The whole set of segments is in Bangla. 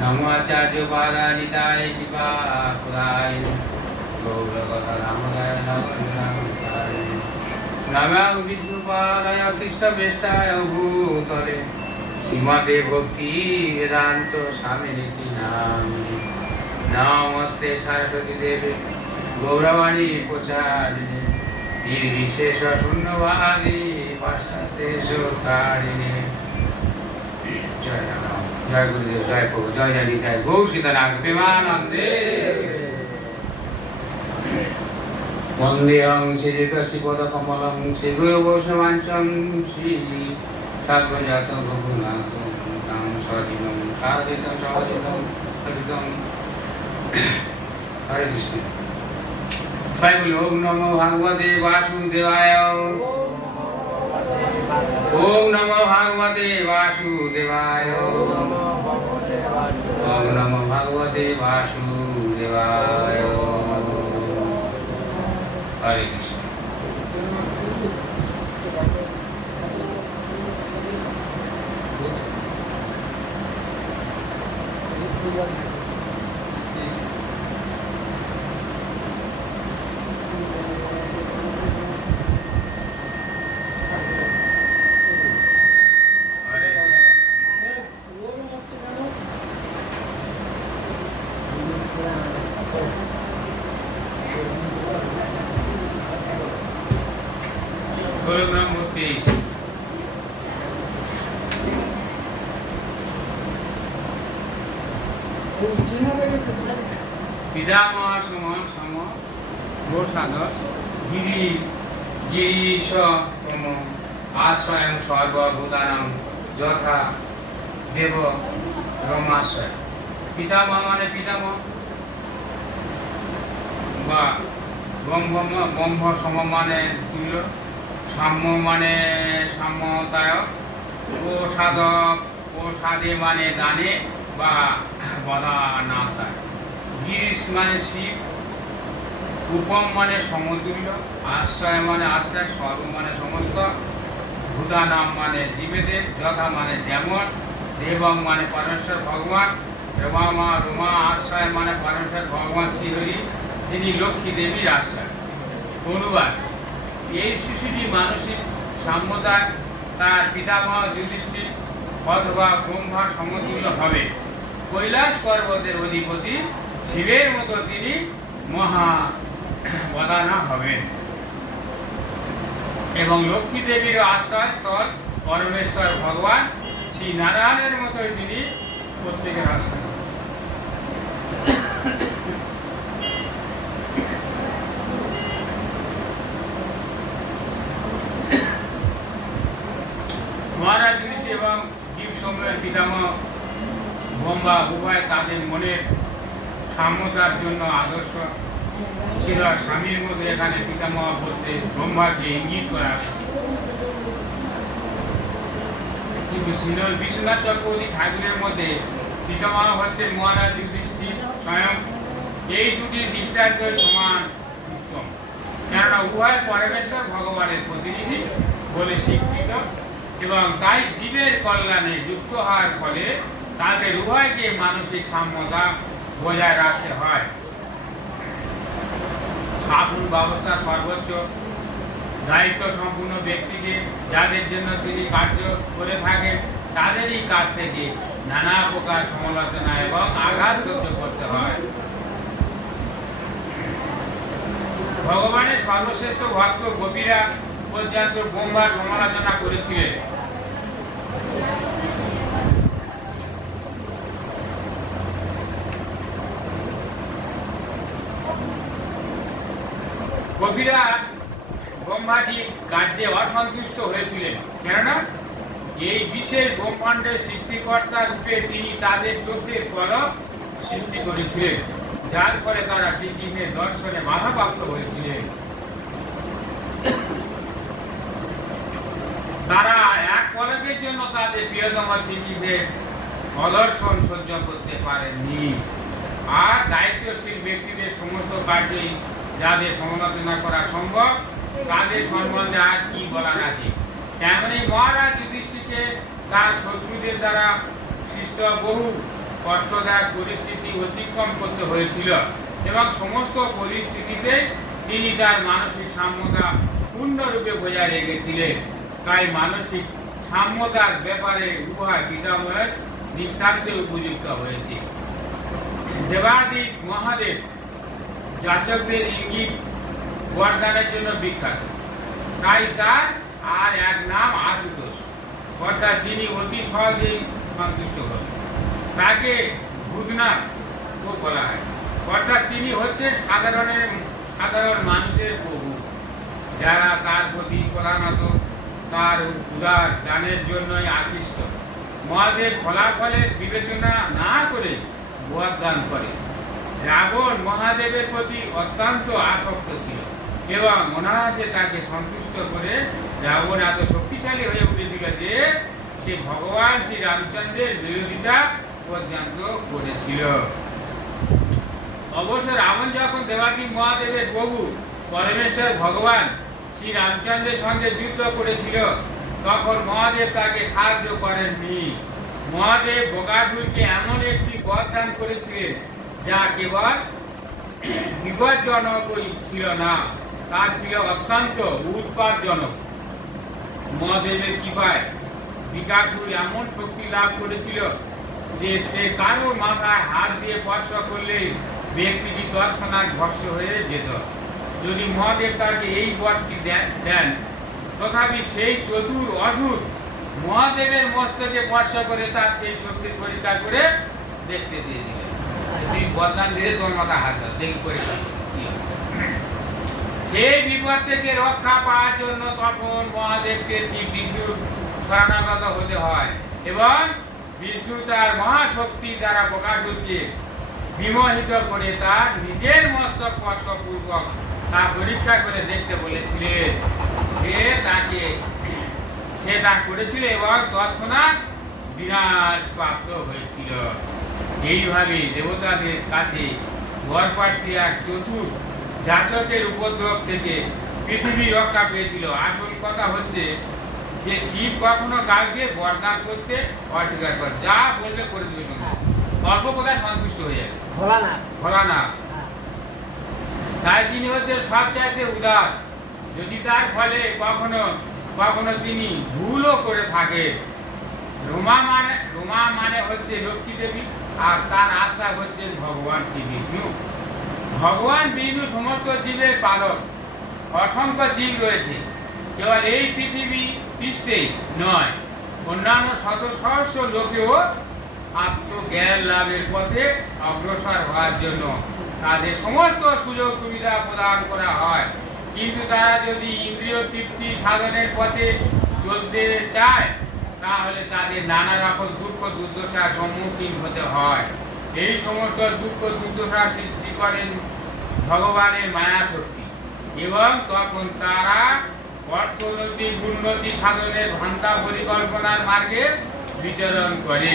नमो आचार्य पादानिताय कृपापदाय गौरकथा रामदाय नमः नमः विष्णुपादाय कृष्णवेष्टाय भूतले श्रीमते भक्ति वेदांत स्वामिनिति नामिने नमस्ते सरस्वती देवी गौरवाणी प्रचारिणे निर्विशेष शून्यवादी पाश्चात्य कारिणे जय राम जय गुरुदेव जय प्रभु जय जय जय गौ सीतानाथ प्रेमानंदे वंदेहं श्रीकशिपदकमलं श्रीगुरुवैष्णवांचं श्री सात्वजातं रघुनाथं तं सजीवं साधितं सवसितं सवितं हरे कृष्ण जय ओम नमो भगवते वासुदेवाय ओम नमो भगवते वासुदेवाय ओम नमो भगवते वासुदेवाय हरे कृष्ण पितामह समान सम गोसागर गिरी गिरीश तम आश्रय सर्वभूतानां यथा देव ब्रह्माश्रय पितामह माने पितामह बा ब्रह्म सम माने तुल्य साम्य माने साम्यताय प्रसादे माने दाने बा बदानाताय गिरीश माने शिव उपम माने समतुल्य आश्रय माने आश्रय सर्व माने समस्त भूतानाम माने जीवेदेव यथा माने जेमन देवम माने परमेश्वर भगवान रमा रुमा आश्रय माने परमेश्वर भगवान श्रीहरि যিনি লক্ষ্মী দেবীর আশ্রয় অনুবাদ এই শিশুটি মানসিক সাম্যতায় তার পিতামহ যুধিষ্ঠির অথবা ব্রহ্মা সমতুল্য হবে কৈলাস পর্বতের অধিপতি শিবের মতো তিনি মহা বদানা হবেন এবং লক্ষ্মী দেবীর আশ্রয় স্থল পরমেশ্বর ভগবান শ্রী নারায়ণের মতোই তিনি প্রত্যেকের আশ্রয় মহারাজ যুধিষ্ঠির এবং জীব সমূহের পিতামহ ব্রহ্মা উভয় তাদের মনের সাম্যতার জন্য আদর্শ ছিল স্বামীর মধ্যে এখানে পিতামহ বলতে ব্রহ্মাকে ইঙ্গিত করা হয়েছে কিন্তু শ্রীল বিশ্বনাথ চক্রবর্তী ঠাকুরের মধ্যে পিতামহ হচ্ছে মহারাজ যুধিষ্ঠির স্বয়ং এই দুটি দৃষ্টান্ত সমান উত্তম কেননা উভয় পরমেশ্বর ভগবানের প্রতিনিধি বলে স্বীকৃত এবং তাই জীবের কল্যাণে যুক্ত হওয়ার ফলে তাদের উভয়কে মানসিক সাম্যতা বজায় রাখতে হয় শাসন ব্যবস্থা সর্বোচ্চ দায়িত্ব সম্পূর্ণ ব্যক্তিকে যাদের জন্য তিনি কার্য করে থাকেন তাদেরই কাছ থেকে নানা প্রকার সমালোচনা এবং আঘাত সহ্য করতে হয় ভগবানের সর্বশ্রেষ্ঠ ভক্ত গোপীরা পর্যন্ত ব্রহ্মার সমালোচনা করেছিলেন কবিরা ব্রহ্মাজি কার্যে অসন্তুষ্ট হয়েছিলেন কেননা এই বিশেষ ব্রহ্মাণ্ডের সৃষ্টিকর্তা রূপে তিনি তাদের চোখের পলক সৃষ্টি করেছিলেন যার ফলে তারা শ্রীকৃষ্ণের দর্শনে বাধাপ্রাপ্ত হয়েছিলেন তারা এক পলকের জন্য তাদের প্রিয়তম শ্রীকৃষ্ণের অদর্শন সহ্য করতে পারেননি আর দায়িত্বশীল ব্যক্তিদের সমস্ত কার্যই যাদের সমালোচনা করা সম্ভব তাদের সম্বন্ধে আর কি বলা আছে তেমনি মহারাজ যুধিষ্ঠিরকে তার শত্রুদের দ্বারা সৃষ্ট বহু কষ্টদায়ক পরিস্থিতি অতিক্রম করতে হয়েছিল এবং সমস্ত পরিস্থিতিতে তিনি তার মানসিক সাম্যতা পূর্ণরূপে বজায় রেখেছিলেন। তাই মানসিক সাম্যতার ব্যাপারে উভয় পিতামহের দৃষ্টান্তে উপযুক্ত হয়েছে। দেবাদিক মহাদেব যাচকদের ইঙ্গিত বরদানের জন্য বিখ্যাত, তাই তার আর এক নাম আশুতোষ, অর্থাৎ তিনি অতি সহজেই সন্তুষ্ট হন। তাকে ভূতনাথ বলা হয়, অর্থাৎ তিনি হচ্ছেন সাধারণ মানুষের প্রভু, যারা তার প্রতি প্রধানত তার উদার দানের জন্যই আকৃষ্ট। মহাদেব ফলাফলের বিবেচনা না করে বর দান করে। রাবণ মহাদেবের প্রতি অত্যন্ত আসক্ত ছিল এবং অনায়াসে তাকে সন্তুষ্ট করে রাবণ এত শক্তিশালী হয়ে উঠেছিল যে সে ভগবান শ্রী রামচন্দ্রের বিরোধিতা পর্যন্ত করেছিল। অবশ্য রাবণ যখন দেবাদিক মহাদেবের প্রভু পরমেশ্বর ভগবান শ্রী রামচন্দ্রের সঙ্গে যুদ্ধ করেছিল, তখন মহাদেব তাকে সাহায্য করেননি। মহাদেব বকাসুরকে এমন একটি বর দান করেছিলেন যা কেবল বিপজ্জনকই ছিল না, তা ছিল অত্যন্ত উৎপাদজনক। মহাদেবের কৃপায় বিকাসুর এমন শক্তি লাভ করেছিল যে সে কারো মাথায় হাত দিয়ে স্পর্শ করলে ব্যক্তিটি তৎক্ষণাৎ ভস্ম হয়ে যেত। যদি মহাদেব তাকে এই বরটি দেন, তথাপি সেই চতুর অসুর মহাদেবের মস্তকে স্পর্শ করে তার সেই শক্তির পরীক্ষা করে দেখতে দিয়েছিলেন। তুই বরদান দিয়ে তোর মাথা হাত দাও, দেখি পরীক্ষা কি হয়। সেই বিপদ থেকে রক্ষা পাওয়ার জন্য তখন মহাদেবকে শ্রী বিষ্ণুর শরণাগত হতে হয় এবং বিষ্ণু তার মহাশক্তি দ্বারা বকাসুরকে বিমোহিত করে তার নিজের মস্তক স্পর্শপূর্বক তা পরীক্ষা করে দেখতে বলেছিলেন। সে তা করেছিল এবং তৎক্ষণাৎ বিনাশ প্রাপ্ত হয়েছিল। এইভাবে দেবতাদের কাছে বরপ্রার্থী এক চতুর যাচকের উপদ্রব থেকে পৃথিবী রক্ষা পেয়েছিল। আসল কথা হচ্ছে যে শিব কখনো কাউকে বরদান করতে অস্বীকার করে, যা বললে করে দেবে, অল্প কথায় সন্তুষ্ট হয়ে যাবে, ভোলা না। তাই তিনি হচ্ছে সবচাইতে উদার। যদি তার ফলে কখনো কখনো তিনি ভুলও করে থাকে, রোমা মানে হচ্ছে লক্ষ্মী দেবী, আর তার আশা হচ্ছে ভগবান শ্রী বিষ্ণু। ভগবান বিষ্ণু সমস্ত জীবের পালক। অসংখ্য জীব রয়েছে, কেবল এই পৃথিবী পৃষ্ঠেই নয়, অন্যান্য শত সহস্র লোকেও আত্মজ্ঞান লাভের পথে অগ্রসর হওয়ার জন্য তাদের সমস্ত সুযোগ সুবিধা প্রদান করা হয়। কিন্তু তারা যদি ইন্দ্রিয় তৃপ্তি সাধনের পথে চলতে চায়, তাহলে তাদের নানা রকম দুঃখ দুর্দশার সম্মুখীন হতে হয়। এই সমস্ত দুঃখ দুর্দশার সৃষ্টি করেন ভগবানের মায়া শক্তি, এবং তখন তারা অর্থনৈতিক উন্নতি সাধনের ভান্তা পরিকল্পনার মার্গে বিচরণ করে।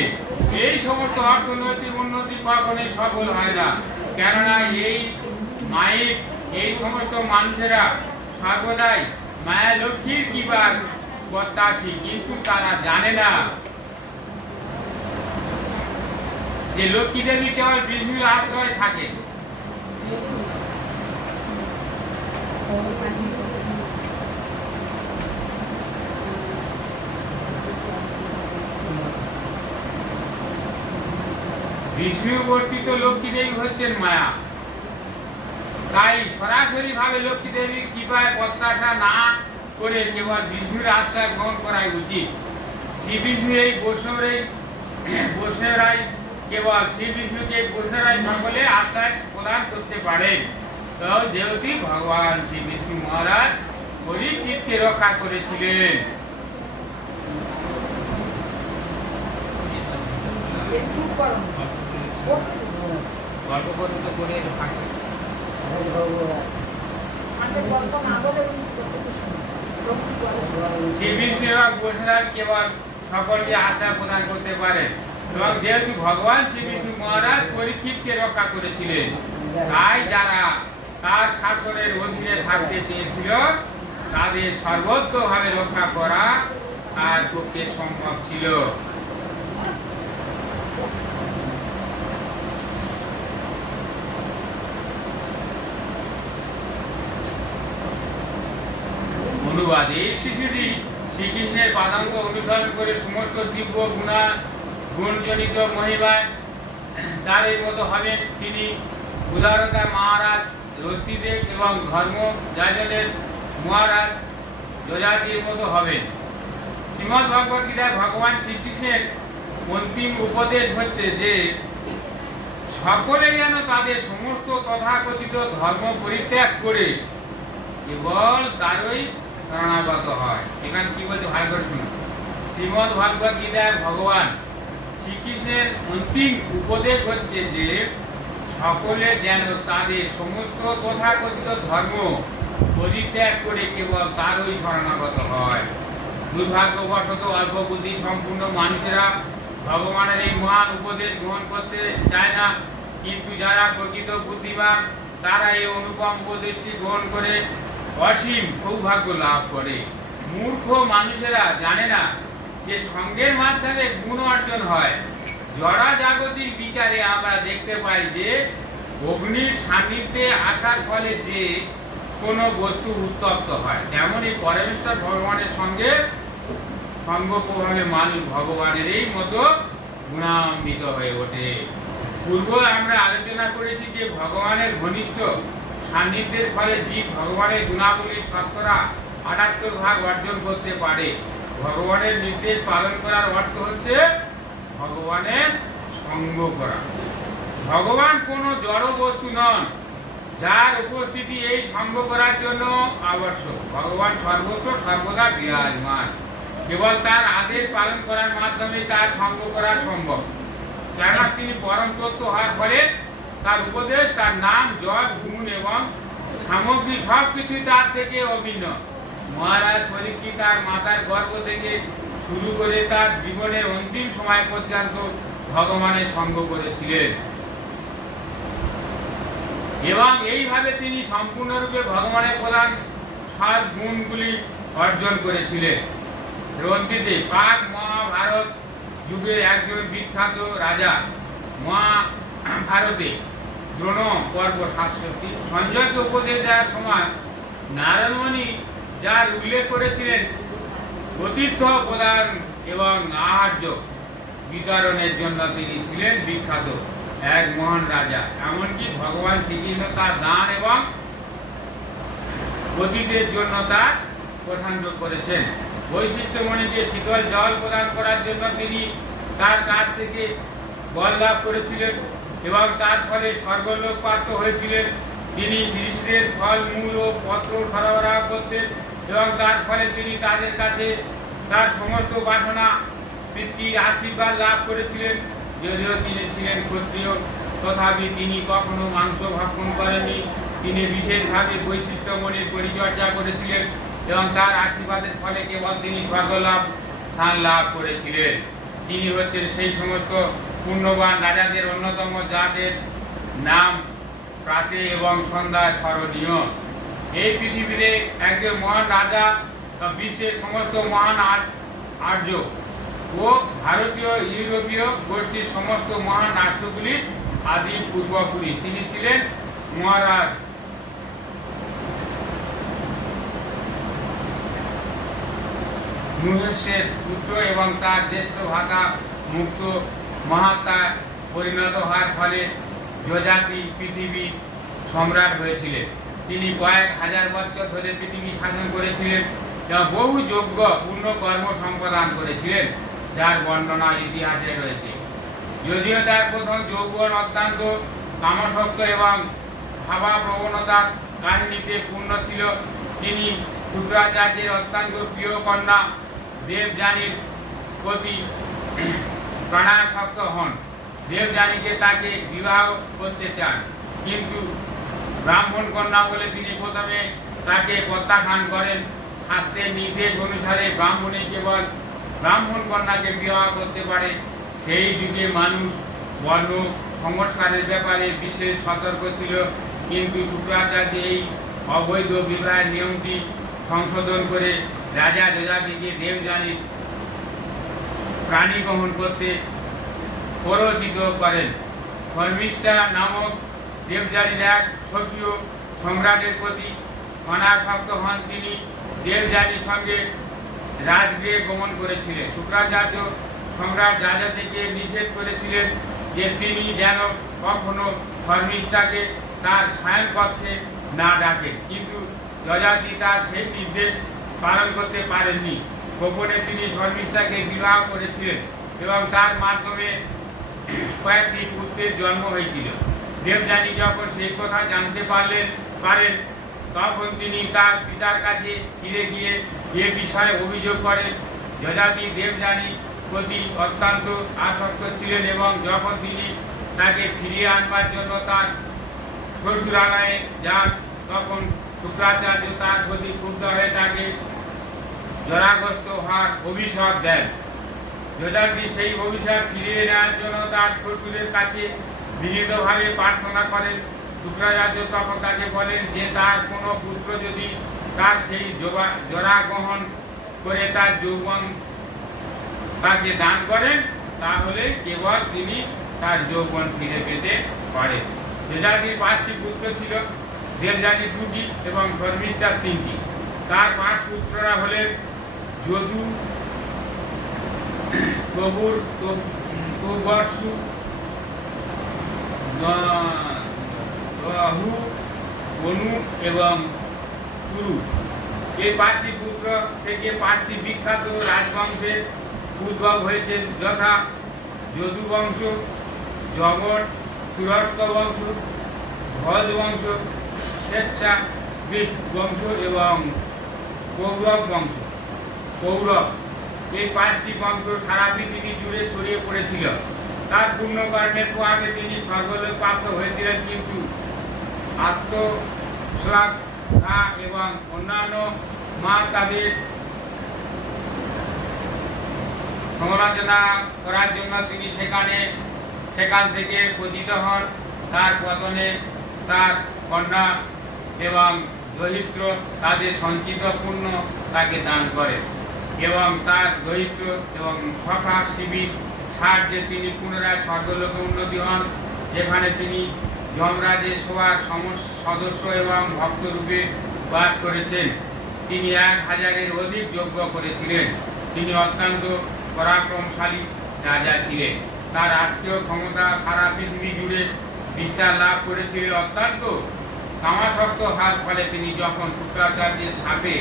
এই সমস্ত অর্থনৈতিক উন্নতি কখনোই সফল হয় না, কেননা এই সমস্ত মানুষেরা সর্বদাই মায়া লক্ষ্মীর কৃপার প্রত্যাশী, কিন্তু তারা জানে না যে লক্ষ্মী দেবী কেবল বিষ্ণুর আশ্রয় থাকে। বিষ্ণু বর্তিত লক্ষ্মী দেবী হচ্ছেন মায়া। তাই সরাসরি ভাবে লক্ষ্মী দেবীর কৃপায় প্রত্যাশা না করে কেবল বিষ্ণুর আশ্রয় গ্রহণ করাই উচিত। শ্রী বিষ্ণু এই বৈষ্ণবরাই কেবল শ্রী বিষ্ণুকে বৈষ্ণবরাই সকলে আশ্রয় প্রদান করতে পারেন। তো যেহেতু ভগবান শ্রী বিষ্ণু মহারাজ পরীক্ষিতকে রক্ষা করেছিলেন। গল্প করতে করে কেবল সকলকে আশা প্রদান করতে পারেন, এবং যেহেতু ভগবান শ্রী বিষ্ণু মহারাজ পরীক্ষিতকে রক্ষা করেছিলেন, তাই যারা তার শাসনের অধীনে থাকতে চেয়েছিল তাদের সর্বোচ্চভাবে রক্ষা করা তার পক্ষে সম্ভব ছিল। অনুবাদ। এই শিশুটি শ্রীকৃষ্ণের পাদাঙ্গ অনুসরণ করে সমস্ত দিব্য গুণজনিত মহিমায় তার এই মতো হবেন। তিনি উদারতা মহারাজ রস্তিদেব এবং ধর্ম যাজনের মহারাজ যজাতির মতো হবেন। শ্রীমদ্ ভগবদ গীতায় ভগবান শ্রীকৃষ্ণের অন্তিম উপদেশ হচ্ছে যে সকলে যেন তাদের সমস্ত তথাকথিত ধর্ম পরিত্যাগ করে কেবল তারই শরণাগত হয়। এখানে কি বলছে ভালো করে শুনুন। শ্রীমদ্ ভগবদ গীতায় ভগবান শ্রীকৃষ্ণের অন্তিম উপদেশ হচ্ছে যে সকলে যেন তাদের সমস্ত তথাকথিত ধর্ম পরিত্যাগ করে কেবল তারই শরণাগত হয়। দুর্ভাগ্যবশত অল্প বুদ্ধি সম্পূর্ণ মানুষেরা ভগবানের এই মহান উপদেশ গ্রহণ করতে চায় না, কিন্তু যারা প্রকৃত বুদ্ধিমান তারা এই অনুপম উপদেশটি গ্রহণ করে অসীম সৌভাগ্য লাভ করে। মূর্খ মানুষেরা জানে না যে সঙ্গের মাধ্যমে গুণ অর্জন হয়। জড়া জাগতিক বিচারে আমরা দেখতে পাই যে অগ্নির সান্নিধ্যে আসার ফলে যে কোনো বস্তু উত্তপ্ত হয়, তেমনই পরমেশ্বর ভগবানের সঙ্গে সঙ্গ প্রভাবে মানুষ ভগবানের এই মতো গুণান্বিত হয়ে ওঠে। পূর্বে আমরা আলোচনা করেছি যে ভগবানের ঘনিষ্ঠ সান্নিধ্যের ফলে জীব ভগবানের গুণাবলী শতকরা ৭৮ অর্জন করতে পারে। ভগবানের নির্দেশ পালন করার অর্থ হচ্ছে ভগবানের সঙ্গ করা। ভগবান কোনো জড় বস্তু নন যার উপস্থিতি এই সঙ্গ করার জন্য আবশ্যক। ভগবান সর্বত্র সর্বদা বিরাজমান। কেবল তার আদেশ পালন করার মাধ্যমে তার সঙ্গ করা সম্ভব। কেননা তিনি পরম তত্ত্ব হওয়ার ফলে তার উপদেশ, তার নাম, জপ, গুণ এবং সামগ্রী সবকিছুই তার থেকে অভিন্ন। মহারাজ পরীক্ষিত তার মাতার গর্ভ থেকে শুরু করে তার জীবনের অন্তিম সময় পর্যন্ত ভগবানের সঙ্গ করেছিলেন এবং এইভাবে তিনি সম্পূর্ণরূপে ভগবানের প্রধান ৭ গুণগুলি অর্জন করেছিলেন। রন্তিদেব পাক মহাভারত যুগের একজন বিখ্যাত রাজা। মহাভারতে দ্রোণ পর্ব ৬৭। সঞ্জয়কে উপদেশ দেওয়ার সময় নারদমণি যার উল্লেখ করেছিলেন প্রতীর্থ প্রদান এবং আহার্য বিতরণের জন্য তিনি ছিলেন বিখ্যাত এক মহান রাজা। এমনকি ভগবান শ্রীকৃষ্ণ তার দান এবং অতীতের জন্য তার প্রশংসা করেছেন। বৈশিষ্ট্যমণিকে শীতল জল প্রদান করার জন্য তিনি তার কাছ থেকে বল লাভ করেছিলেন এবং তার ফলে স্বর্গলোক প্রাপ্ত হয়েছিলেন। তিনি ঋষিদের ফল মূল ও পত্র সরবরাহ করতেন এবং তার ফলে তিনি তাদের কাছে তার সমস্ত বাসনা বৃত্তির আশীর্বাদ লাভ করেছিলেন। যদিও তিনি ছিলেন ক্ষত্রিয়, তথাপি তিনি কখনো মাংস ভক্ষণ করেননি। তিনি বিশেষভাবে বৈশিষ্ট্যমণির পরিচর্যা করেছিলেন এবং তার আশীর্বাদের ফলে কেবল তিনি স্বর্গলাভ স্থান লাভ করেছিলেন। তিনি হচ্ছেন সেই সমস্ত পুণ্যবান রাজাদের অন্যতম যাদের নাম প্রাতে এবং সন্ধ্যায় স্মরণীয়। এই পৃথিবীতে একজন মহান রাজা বিশ্বের সমস্ত মহান আর্য ও ভারতীয় ইউরোপীয় গোষ্ঠীর সমস্ত মহান রাষ্ট্রগুলির আদি পূর্বপুরী। তিনি ছিলেন মহারাজ মহেশের পুত্র এবং তার জ্যেষ্ঠ ভ্রাতা মুক্ত মহাত্মায় পরিণত হওয়ার ফলে যজাতি পৃথিবীর সম্রাট হয়েছিলেন। তিনি কয়েক হাজার বছর ধরে পৃথিবী শাসন করেছিলেন এবং বহু যোগ্য পূর্ণ কর্ম সম্পাদন করেছিলেন, যার বর্ণনা ইতিহাসে রয়েছে। যদিও তার প্রথম যৌবন অত্যন্ত কামসক্ত এবং ভাবা প্রবণতার কাহিনীতে পূর্ণ ছিল, তিনি শুক্রাচার্যের অত্যন্ত প্রিয় কন্যা দেবযানীর প্রতি প্রাণাসক্ত হন। দেবযানীকে তাকে বিবাহ করতে চান, কিন্তু ব্রাহ্মণ কন্যা বলে তিনি প্রথমে তাকে প্রত্যাখ্যান করেন। শাস্ত্রের নির্দেশ অনুসারে ব্রাহ্মণে কেবল ব্রাহ্মণ কন্যাকে বিবাহ করতে পারে। সেই যুগে মানুষ বর্ণ সংস্কারের ব্যাপারে বিশেষ সতর্ক ছিল, কিন্তু শুক্রাচার্য এই অবৈধ বিবাহের নিয়মটি সংশোধন করে রাজা যজাতিকে দেবযানীর প্রাণী গ্রহণ করতে প্ররোচিত করেন। ধর্মিষ্ঠা নামক দেবযানীর এক স্বকীয় সম্রাটের প্রতি অনাসক্ত হন। তিনি দেবযানীর সঙ্গে রাজগৃহে গমন করেছিলেন। শুক্রাচার্য সম্রাট যযাতিকে নিষেধ করেছিলেন যে তিনি যেন কখনো শর্মিষ্ঠাকে তার শয়নকক্ষে না ডাকেন, কিন্তু যযাতি তার সেই নির্দেশ পালন করতে পারেননি। গোপনে তিনি শর্মিষ্ঠাকে বিবাহ করেছিলেন এবং তার মাধ্যমে কয়েকটি পুত্রের জন্ম হয়েছিল। দেবযানী যখন সেই কথা জানতে পারেন তখন তিনি তার পিতার কাছে ফিরে গিয়ে এ বিষয়ে অভিযোগ করেন। যযাতি দেবযানীর প্রতি অত্যন্ত আসক্ত ছিলেন এবং যখন তিনি তাকে ফিরিয়ে আনবার জন্য তার শ্বশুরালয়ে যান তখন শুক্রাচার্য তার প্রতি ক্ষুব্ধ হয়ে তাকে জরাগ্রস্ত হওয়ার অভিশাপ দেন। যযাতি সেই অভিশাপ ফিরিয়ে নেওয়ার জন্য তার শ্বশুরের কাছে বিনীতভাবে প্রার্থনা করেন। শুক্রাচার্য তখন তাকে বলেন যে তার কোনো পুত্র যদি তার সেই জরা গ্রহণ করে তার যৌবন তাকে দান করেন তাহলে কেবল তিনি তার যৌবন ফিরে পেতে পারেন। যযাতির 5টি পুত্র ছিল, দেবযানীর 2টি এবং শর্মিষ্ঠার 3টি। তার 5 পুত্ররা হলেন যদু, প্রবুর, প্রবর্ষু, রাহু, বনু এবং কুরু। এই 5টি পুত্র থেকে 5টি বিখ্যাত রাজবংশের উদ্ভব হয়েছে, যথা যদু বংশ, জগৎ, তুরস্ক বংশ, ভজ বংশ, স্বেচ্ছা বংশ এবং কৌরব বংশ। কৌরব এই 5টি বংশ সারা পৃথিবী জুড়ে ছড়িয়ে পড়েছিল। তার পুণ্যকর্মের প্রভাবে তিনি স্বর্গলোক প্রাপ্ত হয়েছিলেন, কিন্তু আত্মশ্লাঘা এবং অন্যান্য মা তাদের সমালোচনা করার জন্য তিনি সেখান থেকে পতিত হন। তার পতনে তার কন্যা এবং দরিদ্র তাদের সঞ্চিত পুণ্য তাকে দান করেন এবং তার দরিদ্র এবং সখা শিবির সাহায্যে তিনি পুনরায় স্বর্গলোকে উন্নতি হন, যেখানে তিনি যমরাজের সভার সদস্য এবং ভক্তরূপে বাস করেছেন। তিনি 1000-এর অধিক যজ্ঞ করেছিলেন। তিনি অত্যন্ত পরাক্রমশালী রাজা ছিলেন। তার রাজকীয় ক্ষমতা সারা পৃথিবী জুড়ে বিস্তার লাভ করেছিলেন। অত্যন্ত কামাসক্ত হওয়ার ফলে তিনি যখন শুক্রাচার্যের শাপে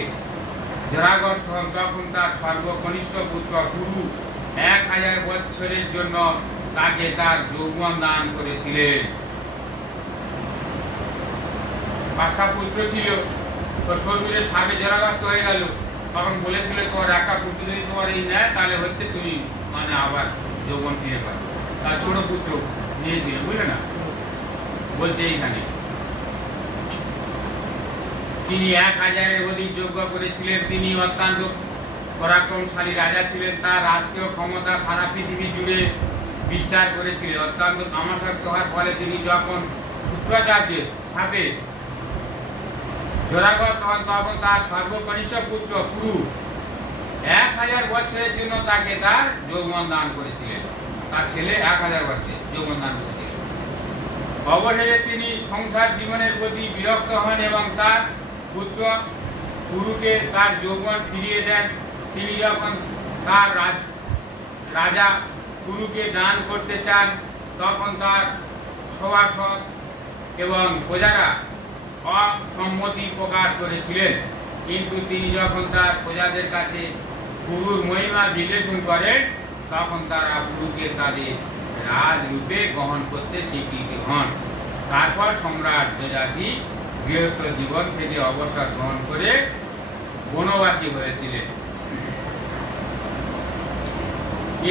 জরাগ্রস্ত হন তখন তার সর্বকনিষ্ঠ পুত্র গুরু 1000 বছরের জন্য তাকে তার যৌবন দান করেছিলেন। 5টা পুত্র ছিল, তোর শ্বশুরের শাপে জরাগ্রস্ত হয়ে গেল, তখন বলেছিল তোমার একটা পুত্র যদি তোমার এই নেয় তাহলে হচ্ছে তুমি আবার যৌবন ফিরে পাবে। তার ছোট পুত্র নিয়েছিল, বুঝলে না, বলছে এইখানে তিনি 1000-এর অধিক যজ্ঞ করেছিলেন। তিনি অত্যন্ত পরাক্রমশালী রাজা ছিলেন। তার রাজকীয় ক্ষমতা সারা পৃথিবী জুড়ে বিস্তার করেছিলেন। অত্যন্ত কামাসক্ত হওয়ার ফলে তিনি যখন শুক্রাচার্যের শাপে জরাগ্রস্ত হন তখন তার সর্বকনিষ্ঠ পুত্র কুরু 1000 বছরের জন্য তাকে তার যৌবন দান করেছিলেন। তার ছেলে 1000 বছরে যৌবন দান করেছিলেন। অবশেষে তিনি সংসার জীবনের প্রতি বিরক্ত হন এবং তার পুত্র কুরুকে তার যৌবন ফিরিয়ে দেন। তিনি যখন তার রাজা কুরুকে দান করতে চান তখন তার সভাসদ এবং প্রজারা অসম্মতি প্রকাশ করেছিলেন, কিন্তু তিনি যখন তার প্রজাদের কাছে কুরুর মহিমা বিশ্লেষণ করেন তখন তারা কুরুকে তাদের রাজরূপে গ্রহণ করতে স্বীকৃত হন। তারপর সম্রাট যযাতি গৃহস্থ জীবন থেকে অবসর গ্রহণ করে বনবাসী হয়েছিলেন।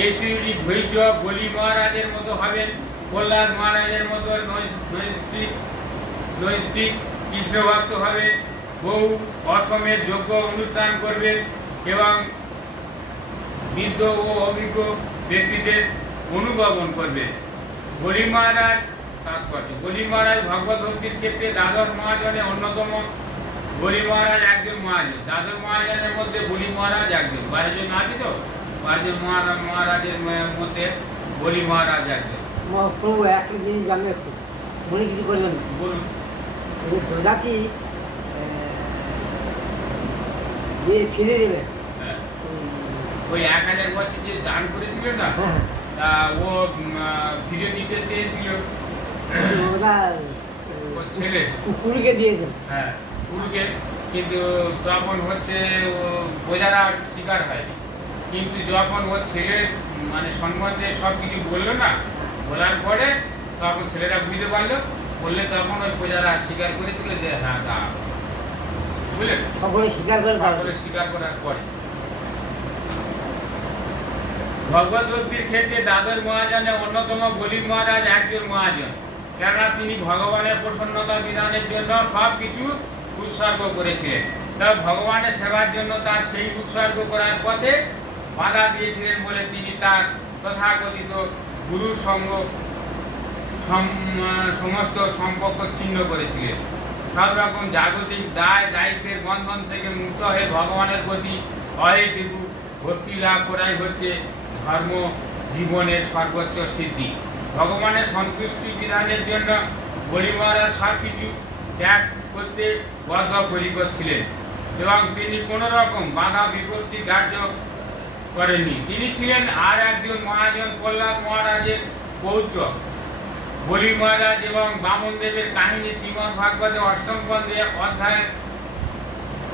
এই শ্রীটি ধৈর্য বলি মহারাজের মতো হবেন, প্রহ্লাদ মহারাজের মতো নৈষ্ঠিক কৃষ্ণ ভক্ত হবে, বহু অসমের যোগ্য অনুষ্ঠান করবেন এবং বৃদ্ধ ও অভিজ্ঞ ব্যক্তিদের অনুগমন করবেন। বলি মহারাজ তাৎপর্য, বলি মহারাজ ভগবত ভক্তির ক্ষেত্রে দ্বাদশ মহাজনে অন্যতম। বলি মহারাজ একজন মহাজন, দ্বাদশ মহাজনের মধ্যে বলি মহারাজ একজন। 12 জন আছে তো, 12 জন মহারাজের মধ্যে বলি মহারাজ একজন। প্রভু একটা জিনিস জানবে, একটু উনি কিছু বলবেন, বলুন। যযাতি দিয়ে ফিরে দেবেন। হ্যাঁ। ওই 1000 বছর যে দান করেছিল না, হ্যাঁ তা ও ফিরে দিতে চেয়েছিল ওরা ওর ছেলে। কুকুরকে দিয়ে দেন। হ্যাঁ, পুরুকে, কিন্তু তখন হচ্ছে ও বোঝারা শিকার হয়নি। কিন্তু যখন ওর ছেলে মানে সম্বন্ধে সব কিছু বললো না, বলার পরে তখন ছেলেরা বুঝতে পারলো, বললে তখন ওই প্রজারা স্বীকার করেছিল যে হ্যাঁ তা, বুঝলেন? সকলে স্বীকার করে সকলে স্বীকার করার পরে ভগবত ভক্তির ক্ষেত্রে দ্বাদশ মহাজনে অন্যতম গরিব মহারাজ একজন মহাজন, কেননা তিনি ভগবানের প্রসন্নতা বিধানের জন্য সব কিছু উৎসর্গ করেছিলেন। তবে ভগবানের সেবার জন্য তার সেই উৎসর্গ করার পথে বাধা দিয়েছিলেন বলে তিনি তার তথাকথিত গুরু সঙ্গ সমস্ত সম্পর্ক ছিন্ন করেছিলেন। সব রকম জাগতিক দায় দায়িত্বের বন্ধন থেকে মুক্ত হয়ে ভগবানের প্রতি অহেতুক ভক্তি লাভ করাই হচ্ছে ধর্ম জীবনের সর্বোচ্চ সিদ্ধি। ভগবানের সন্তুষ্টি বিধানের জন্য বলি মহারাজ সব কিছু ত্যাগ করতে বদ্ধপরিকর ছিলেন এবং তিনি কোনো রকম বাধা বিপত্তি গ্রাহ্য করেননি। তিনি ছিলেন আর একজন মহাজন প্রহ্লাদ মহারাজের পৌত্র। বলি মহারাজ এবং বামন দেবের কাহিনী শ্রীমদ্ ভাগবতে অষ্টম স্কন্ধে অধ্যায়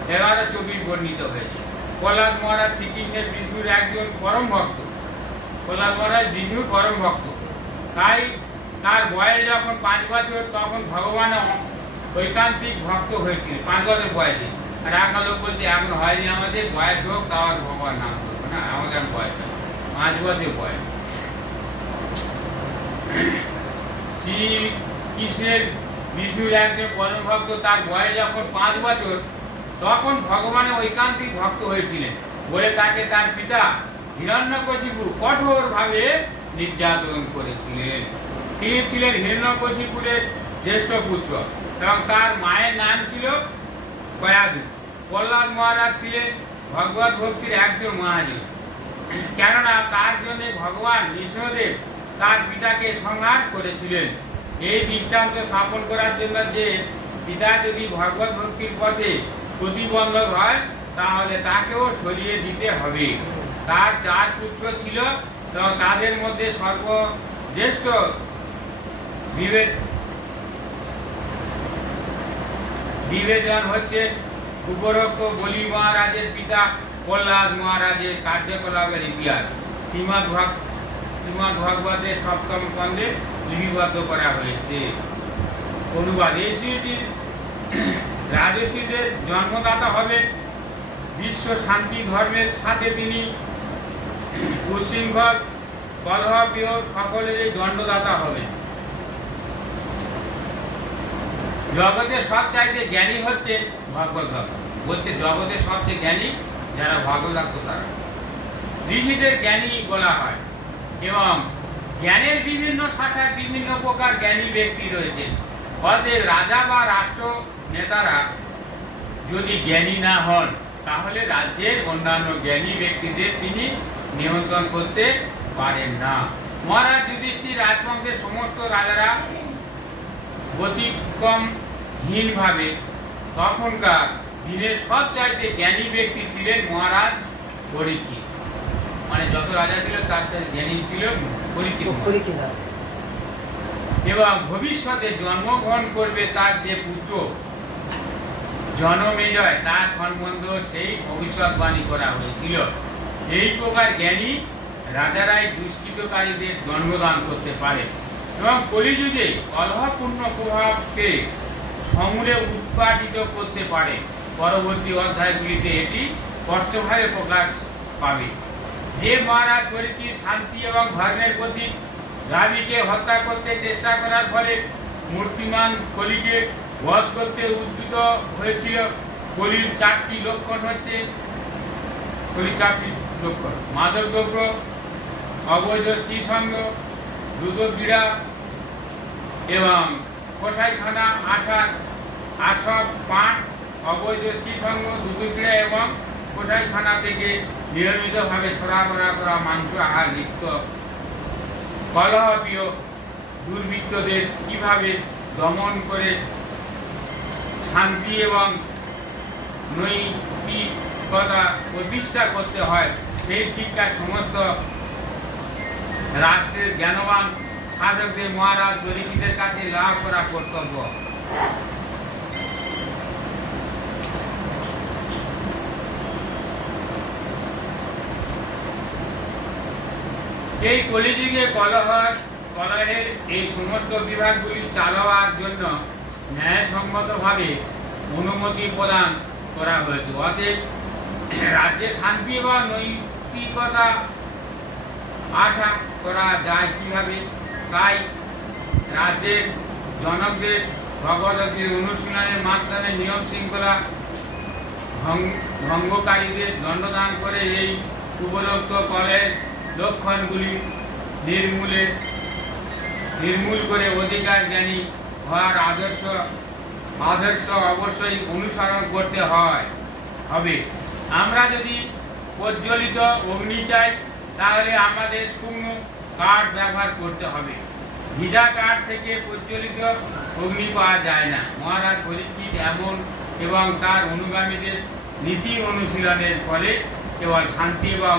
11-24 বর্ণিত হয়েছে। প্রহ্লাদ মহারাজ শ্রীকৃষ্ণের বিষ্ণুর একজন পরম ভক্ত। প্রহ্লাদ মহারাজ বিষ্ণুর পরম ভক্ত, তাই তার বয়স যখন 5 বছর তখন ভগবান ঐকান্তিক ভক্ত হয়েছিল 5 বছর বয়সে। আর একটা লোক বলছে এখন হয়নি, আমাদের বয়স হোক তাও আর ভগবান নাম করবো না, আমাদের বয়স 5 বছর বয়স। শ্রীকৃষ্ণের বিষ্ণুর একজন পরম ভক্ত, তার বয়স যখন 5 বছর তখন ভগবানের ঐকান্তিক ভক্ত হয়েছিলেন বলে তাকে তার পিতা হিরণ্যকশিপু কঠোরভাবে নির্যাতন করেছিলেন। তিনি ছিলেন হিরণ্যকশিপুরের জ্যেষ্ঠ পুত্র এবং তার মায়ের নাম ছিল কয়াদু। প্রহ্লাদ মহারাজ ছিলেন ভগবত ভক্তির একজন মহাজন, কেননা তার জন্য ভগবান নৃসিংহদেব তার পিতাকে সংহার করেছিলেন। এই দৃষ্টান্ত স্থাপন করার জন্য যে পিতা যদি ভগবত ভক্তির পথে প্রতিবন্ধক হয় তাহলে তাকেও সরিয়ে দিতে হবে। তার 4 পুত্র ছিল এবং তাদের মধ্যে সর্বজ্যেষ্ঠ বিবেচন হচ্ছে উপরোক্ত বলি মহারাজের পিতা প্রহ্লাদ মহারাজের কার্যকলাপের ইতিহাস শ্রীমদ্ ভাগবতের 7ম স্কন্ধে লিপিবদ্ধ করা হয়েছে। অনুবাদ: এই শ্রীটির রাজর্ষিদের জন্মদাতা হবেন। বিশ্ব শান্তি ধর্মের সাথে তিনি উচ্ছৃঙ্খল কলহ বিয়োগ সকলেরই দণ্ডদাতা হবেন। জগতের সবচাইতে জ্ঞানী হচ্ছে ভগবত ভক্ত। বলছে জগতের সবচেয়ে জ্ঞানী যারা ভগবত ভক্ত তারা। ঋষিদের জ্ঞানী বলা হয় এবং জ্ঞানের বিভিন্ন শাখায় বিভিন্ন প্রকার জ্ঞানী ব্যক্তি রয়েছে। অতএব রাজা বা রাষ্ট্র নেতারা যদি জ্ঞানী না হন তাহলে রাজ্যের অন্যান্য জ্ঞানী ব্যক্তিদের তিনি নিয়ন্ত্রণ করতে পারেন না। মহারাজ যুধিষ্ঠির রাজবংশের সমস্ত রাজারা ব্যতিক্রমহীনভাবে তখনকার দিনের সবচাইতে জ্ঞানী ব্যক্তি ছিলেন মহারাজ পরীক্ষিত। মানে যত রাজা ছিল তার জ্ঞানী ছিল পরীক্ষিত। এবং ভবিষ্যতে জন্মগ্রহণ করবে তার যে পুত্র জনমেজয়, তার সম্বন্ধ সেই ভবিষ্যৎবাণী করা হয়েছিল। এই প্রকার জ্ঞানী রাজারাই দুষ্কৃতকারীদের জন্মদান করতে পারে এবং কলিযুগে কলহপূর্ণ প্রভাবকে সমূলে উৎপাদিত করতে পারে। পরবর্তী অধ্যায়গুলিতে এটি স্পষ্টভাবে প্রকাশ পাবে। যে মহারাজ পরীক্ষিত শান্তি এবং ধর্মের প্রতি রাবিকে হত্যা করতে চেষ্টা করার ফলে মূর্তিমান কলিকে বধ করতে উদ্যত হয়েছিল। কলির 4টি লক্ষণ হচ্ছে মাদকদ্রব্য, অবৈধ স্ত্রীসঙ্গ, দুধক্রীড়া এবং কসাইখানা আসব পাঠ, অবৈধ স্ত্রীসঙ্গ, দুধক্রীড়া এবং কসাইখানা থেকে নিয়মিতভাবে সরবরাহ করা মাংস আহার লিপ্ত কলহপ্রিয় দুর্বৃত্তদের কিভাবে দমন করে শান্তি এবং কথা প্রতিষ্ঠা করতে হয়, সেই শিক্ষা সমস্ত রাষ্ট্রের জ্ঞানবান সাধকদের মহারাজ দরিদ্রদের কাছে লাভ করা কর্তব্য। এই কলিযুগে কলহের এই সমস্ত বিভাগগুলি চালাবার জন্য ন্যায়সঙ্গতভাবে অনুমতি প্রদান করা হয়েছে। অতএব রাজ্যে শান্তি বা নৈতিকতা আশা করা যায় কিভাবে? তাই রাজ্যের জনকদের ভগবতের অনুশীলনের মাধ্যমে নিয়ম শৃঙ্খলা ভঙ্গকারীদের দণ্ডদান করে এই উপরোক্ত কলের লক্ষণগুলি নির্মূল করে অধিকার জ্ঞানী হওয়ার আদর্শ অবশ্যই অনুসরণ করতে হবে। আমরা যদি প্রজ্বলিত অগ্নি চাই, তাহলে আমাদের শুকনো কাঠ ব্যবহার করতে হবে। ভিজা কাঠ থেকে প্রজ্বলিত অগ্নি পাওয়া যায় না। মহারাজ পরীক্ষিত এমন এবং তার অনুগামীদের নীতি অনুশীলনের ফলে কেবল শান্তি এবং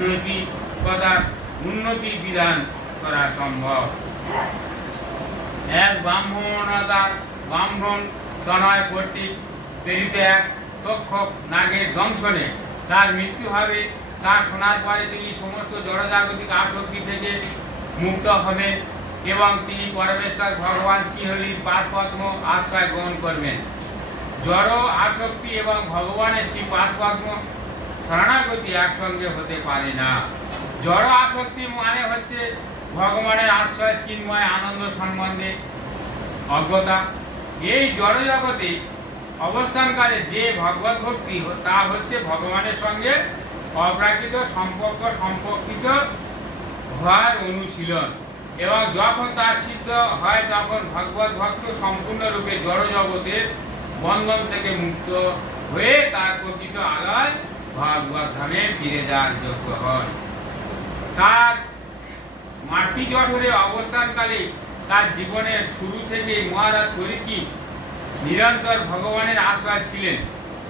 নৈতিকতার উন্নতি বিধান করা সম্ভব। এক ব্রাহ্মণ তনয় কর্তৃক প্রেরিত এক তক্ষক নাগের দংশনে তার মৃত্যু হবে। তা শোনার পরে তিনি সমস্ত জড়জাগতিক আসক্তি থেকে মুক্ত হবেন এবং তিনি পরমেশ্বর ভগবান শ্রীহরির পাদপদ্ম আশ্রয় গ্রহণ করবেন। জড় আসক্তি এবং ভগবানের শ্রী পাদপদ্ম শরণাগতি একসঙ্গে হতে পারে না। জড় আসক্তি মানে হচ্ছে ভগবানের আশ্রয় চিন্ময় আনন্দ সম্বন্ধে অজ্ঞতা। এই জড় জগতে অবস্থানকালে যে ভগবত ভক্তি, তা হচ্ছে ভগবানের সঙ্গে অপ্রাকৃত সম্পর্কিত হওয়ার অনুশীলন, এবং যখন তা সিদ্ধ হয় তখন ভগবত ভক্ত সম্পূর্ণরূপে জড় জগতের বন্ধন থেকে মুক্ত হয়ে তার প্রকৃত আলয় ভগবত ধামে ফিরে যাওয়ার যোগ্য হন। তার মাতৃ জঠরে অবস্থানকালে তার জীবনের শুরু থেকে মহারাজ পরীক্ষিত নিরন্তর ভগবানের আশ্রয় ছিলেন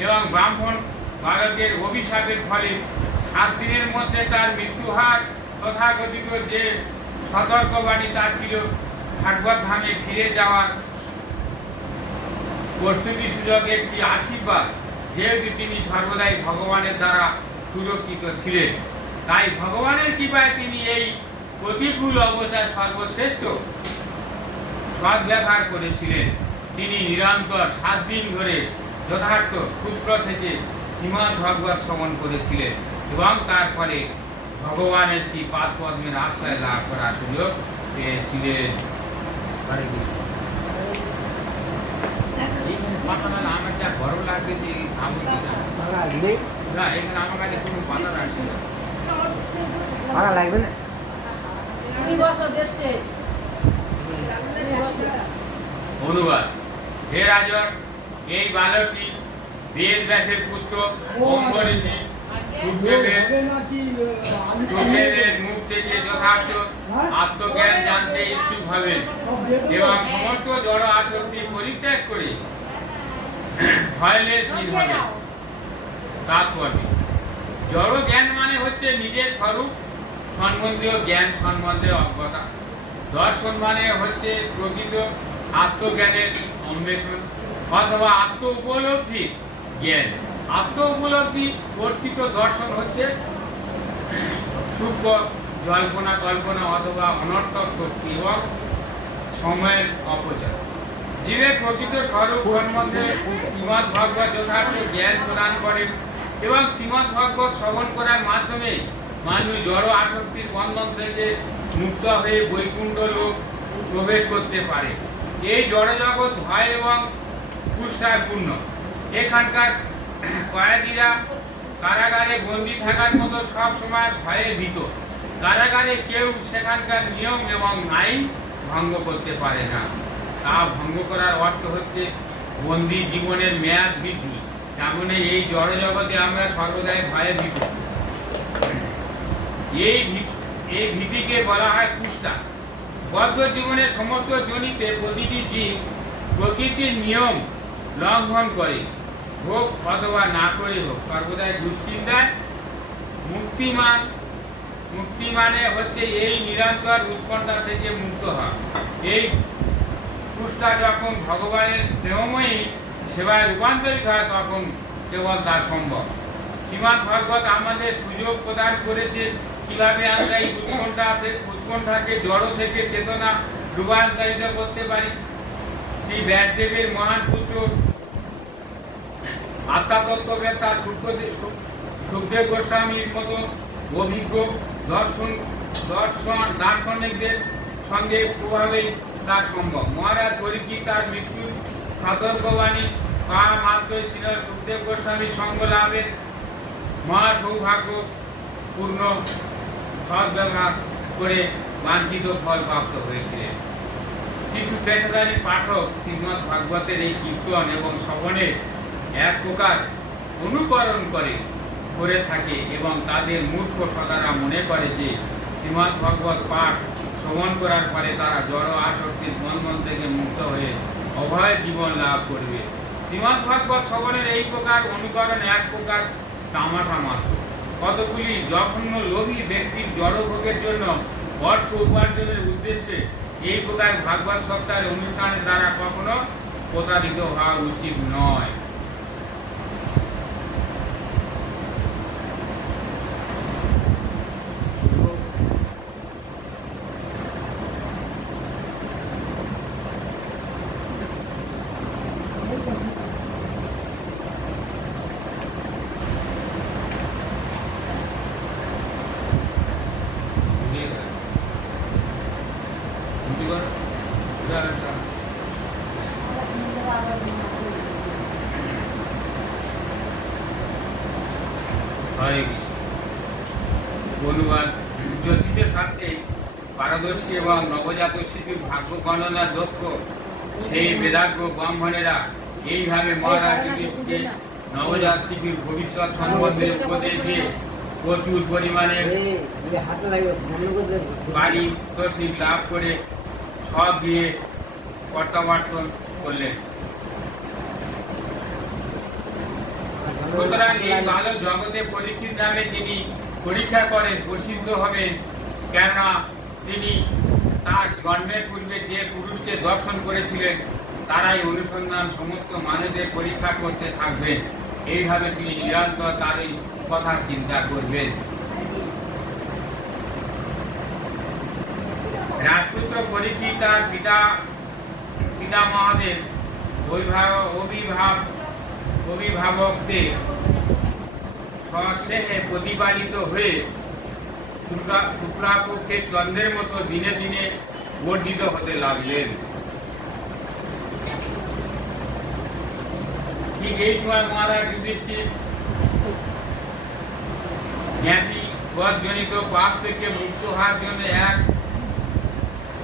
এবং ব্রাহ্মণ বালকের অভিশাপের ফলে 7 দিনের মধ্যে তার মৃত্যু হওয়ার তথাকথিত যে সতর্কবাণী তা ছিল ভাগবত ধামে ফিরে যাওয়ার প্রস্তুতি সুযোগের একটি আশীর্বাদ। যেহেতু তিনি সর্বদাই ভগবানের দ্বারা সুরক্ষিত ছিলেন, তাই ভগবানের কৃপায় তিনি এই প্রতিকূল অবস্থায় সর্বশ্রেষ্ঠ সদ্ব্যবহার করেছিলেন। তিনি নিরন্তর 7 দিন ধরে যথার্থ সূত্র থেকে শ্রীমদ্ ভাগবত শ্রবণ করেছিলেন এবং তার ফলে ভগবানের শ্রী পাদপদ্মের আশ্রয় লাভ করার সুযোগ পেয়েছিলেন। আমার যা গরম লাগছে যে না, এখানে আমার কাছে কোনো পাতা রাখছে না। লাগবে না। অনুবাদ। হে রাজন, এই বালকটি বেদ ব্যাসের পুত্র অম্বরীজি সুখদেবের মুখ থেকে যথার্থ আত্মজ্ঞান জানতে ইচ্ছুক হবেন এবং সমস্ত জড় আসক্তি পরিত্যাগ করে ভয়লেশহীন হবেন। তাৎপর্য: জড় জ্ঞান মানে হচ্ছে নিজের স্বরূপ সম্বন্ধীয় জ্ঞান সম্বন্ধে অজ্ঞতা। দর্শন মানে হচ্ছে প্রকৃত আত্মজ্ঞানের অন্বেষণ অথবা আত্ম উপলব্ধি জ্ঞান। আত্ম উপলব্ধি প্রকৃত দর্শন হচ্ছে সূক্ষ্ম জল্পনা কল্পনা অথবা অনর্থক শক্তি এবং সময়ের অপচয়। জীবের প্রকৃত স্বরূপ সম্বন্ধে শ্রীমদ্ ভাগবত যথার্থ জ্ঞান প্রদান করেন এবং শ্রীমদ্ ভাগবত শ্রবণ করার মাধ্যমে মানুষ জড় আসক্তির বন্ধন থেকে মুক্ত হয়ে বৈকুণ্ঠ লোক প্রবেশ করতে পারে। এই জড় জগৎ ভয় এবং কুষ্ঠায় পূর্ণ। এখানকার কয়েদিরা কারাগারে বন্দী থাকার মতো সব সময় ভয়ে ভীত। কারাগারে কেউ সেখানকার নিয়ম এবং আইন ভঙ্গ করতে পারে না। তা ভঙ্গ করার অর্থ হচ্ছে বন্দী জীবনের মেয়াদ বৃদ্ধি। তেমনি এই জড় জগতে আমরা সর্বদাই ভয়ে ভীত। এই ভীতিকে বলা হয় কুষ্ঠা। বদ্ধ জীবনের সমস্ত জনিতে প্রতিটি জীব প্রকৃতির নিয়ম লঙ্ঘন করে হোক অথবা না করে হোক, সর্বদাই দুশ্চিন্তায় মুক্তিমান। মুক্তি মানে হচ্ছে এই নিরন্তর উৎকণ্ঠা থেকে মুক্ত হওয়া। এই পুরুষটা যখন ভগবানের প্রেমময়ী সেবায় রূপান্তরিত হয় তখন কেবল তা সম্ভব। শ্রীমদ্ ভাগবত আমাদের সুযোগ প্রদান করেছে কিভাবে আমরা এই উৎকণ্ঠাকে জড় থেকে চেতনা রূপান্তরিত করতে পারি। শ্রী ব্যাসদেবের মহান পুত্র আত্মাতত্ত্ববেত্তা সুখদেব গোস্বামীর মতো অভিজ্ঞ দার্শনিকদের সঙ্গে প্রভাবেই তা সম্ভব। মহারাজ পরীক্ষিত তার মৃত্যুর সতর্কবাণী পাওয়া মাত্রই শ্রী সুখদেব গোস্বামীর সঙ্গ লাভের মহা সৌভাগ্যপূর্ণ সদ্ব্যবহার করে বাঞ্ছিত ফল প্রাপ্ত হয়েছিলেন। কিছু পেশাদারী পাঠক শ্রীমদ্ ভাগবতের এই কীর্তন এবং শ্রবণের এক প্রকার অনুকরণ করে থাকে এবং তাদের মূর্খ সদারা মনে করে যে শ্রীমদ্ ভাগবত পাঠ শ্রবণ করার পরে তারা জড় আসক্তির বন্ধন থেকে মুক্ত হয়ে অভয় জীবন লাভ করবে। শ্রীমদ্ ভাগবত শ্রবণের এই প্রকার অনুকরণ এক প্রকার তামাশা মাত্র। কতগুলি জঘন্য লোভী ব্যক্তির জড়ভোগের জন্য অর্থ উপার্জনের উদ্দেশ্যে এই প্রকার ভাগবত সপ্তাহের অনুষ্ঠানের দ্বারা কখনো প্রতারিত হওয়া উচিত নয়। অনুবাদ। জ্যোতিষের শাস্ত্রে পারদর্শী এবং নবজাত শিশুর ভাগ্য গণনা দক্ষ সেই বেদাজ্ঞ ব্রাহ্মণেরা এইভাবে মহারাজ যুধিষ্ঠিরকে নবজাত শিশুর ভবিষ্যৎ সম্বন্ধে উপদেশ দিয়ে প্রচুর পরিমাণে পারিতোষিক লাভ করে সব দিয়ে প্রত্যাবর্তন করলেন। সুতরাং এই ভালো জগতে পরীক্ষিত নামে তিনি পরীক্ষা করেন প্রসিদ্ধ হবেন, কেননা তিনি তার জন্মের পূর্বে যে পুরুষকে দর্শন করেছিলেন তারাই অনুসন্ধান সমস্ত মানুষদের পরীক্ষা করতে থাকবেন। এইভাবে তিনি নিরন্তর তার এই কথা চিন্তা করবেন। রাজপুত্র পরীক্ষিত তার পিতামহদের অভিভাবকদের সস্নেহে প্রতিপালিত হয়ে শুক্লাপক্ষে চন্দ্রের মতো দিনে দিনে বর্ধিত হতে লাগলেন। ঠিক এই সময় মহারাজ যুধিষ্ঠির জ্ঞাতি বদজনিত পাপ থেকে মুক্ত হওয়ার জন্য এক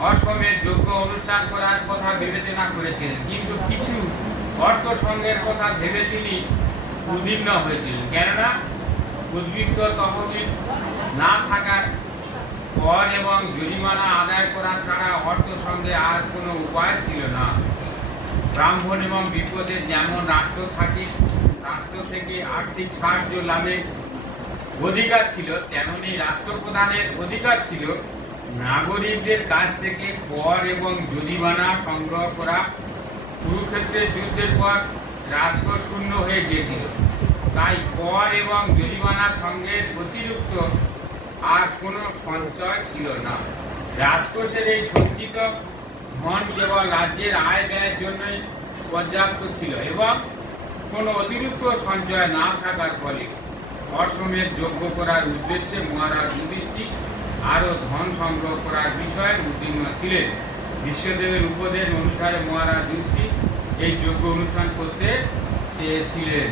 অসমের যোগ্য অনুষ্ঠান করার কথা বিবেচনা করেছিলেন, কিন্তু কিছু অর্থ সঙ্গের কথা ভেবে তিনি উদ্বিগ্ন হয়েছিলেন, কেননা উদ্বৃত্ত তহবিল না থাকার কর এবং জরিমানা আদায় করা ছাড়া অর্থ সঙ্গে আর কোনো উপায় ছিল না। ব্রাহ্মণ এবং বিপদের যেমন রাষ্ট্র থেকে আর্থিক সাহায্য লাভের অধিকার ছিল, তেমনি রাষ্ট্রপ্রধানের অধিকার ছিল নাগরিকদের কাছ থেকে কর এবং জরিমানা সংগ্রহ করা। কুরুক্ষেত্রের যুদ্ধের পর রাষ্ট্র শূন্য হয়ে গিয়েছিল, তাই কর এবং জরিমানার সঙ্গে অতিরিক্ত আর কোনো সঞ্চয় ছিল না। রাজকোষের এই সঞ্চিত ধন কেবল রাজ্যের আয় ব্যয়ের জন্যই পর্যাপ্ত ছিল এবং কোনো অতিরিক্ত সঞ্চয় না থাকার ফলে অসমের যোগ্য করার উদ্দেশ্যে মহারাজ যুধিষ্ঠির আরও ধন সংগ্রহ করার বিষয়ে উদ্বিগ্ন ছিলেন। বিশ্বদেবের উপদেশ অনুসারে মহারাজ যুধিষ্ঠির এই যজ্ঞ অনুষ্ঠান করতে চেয়েছিলেন।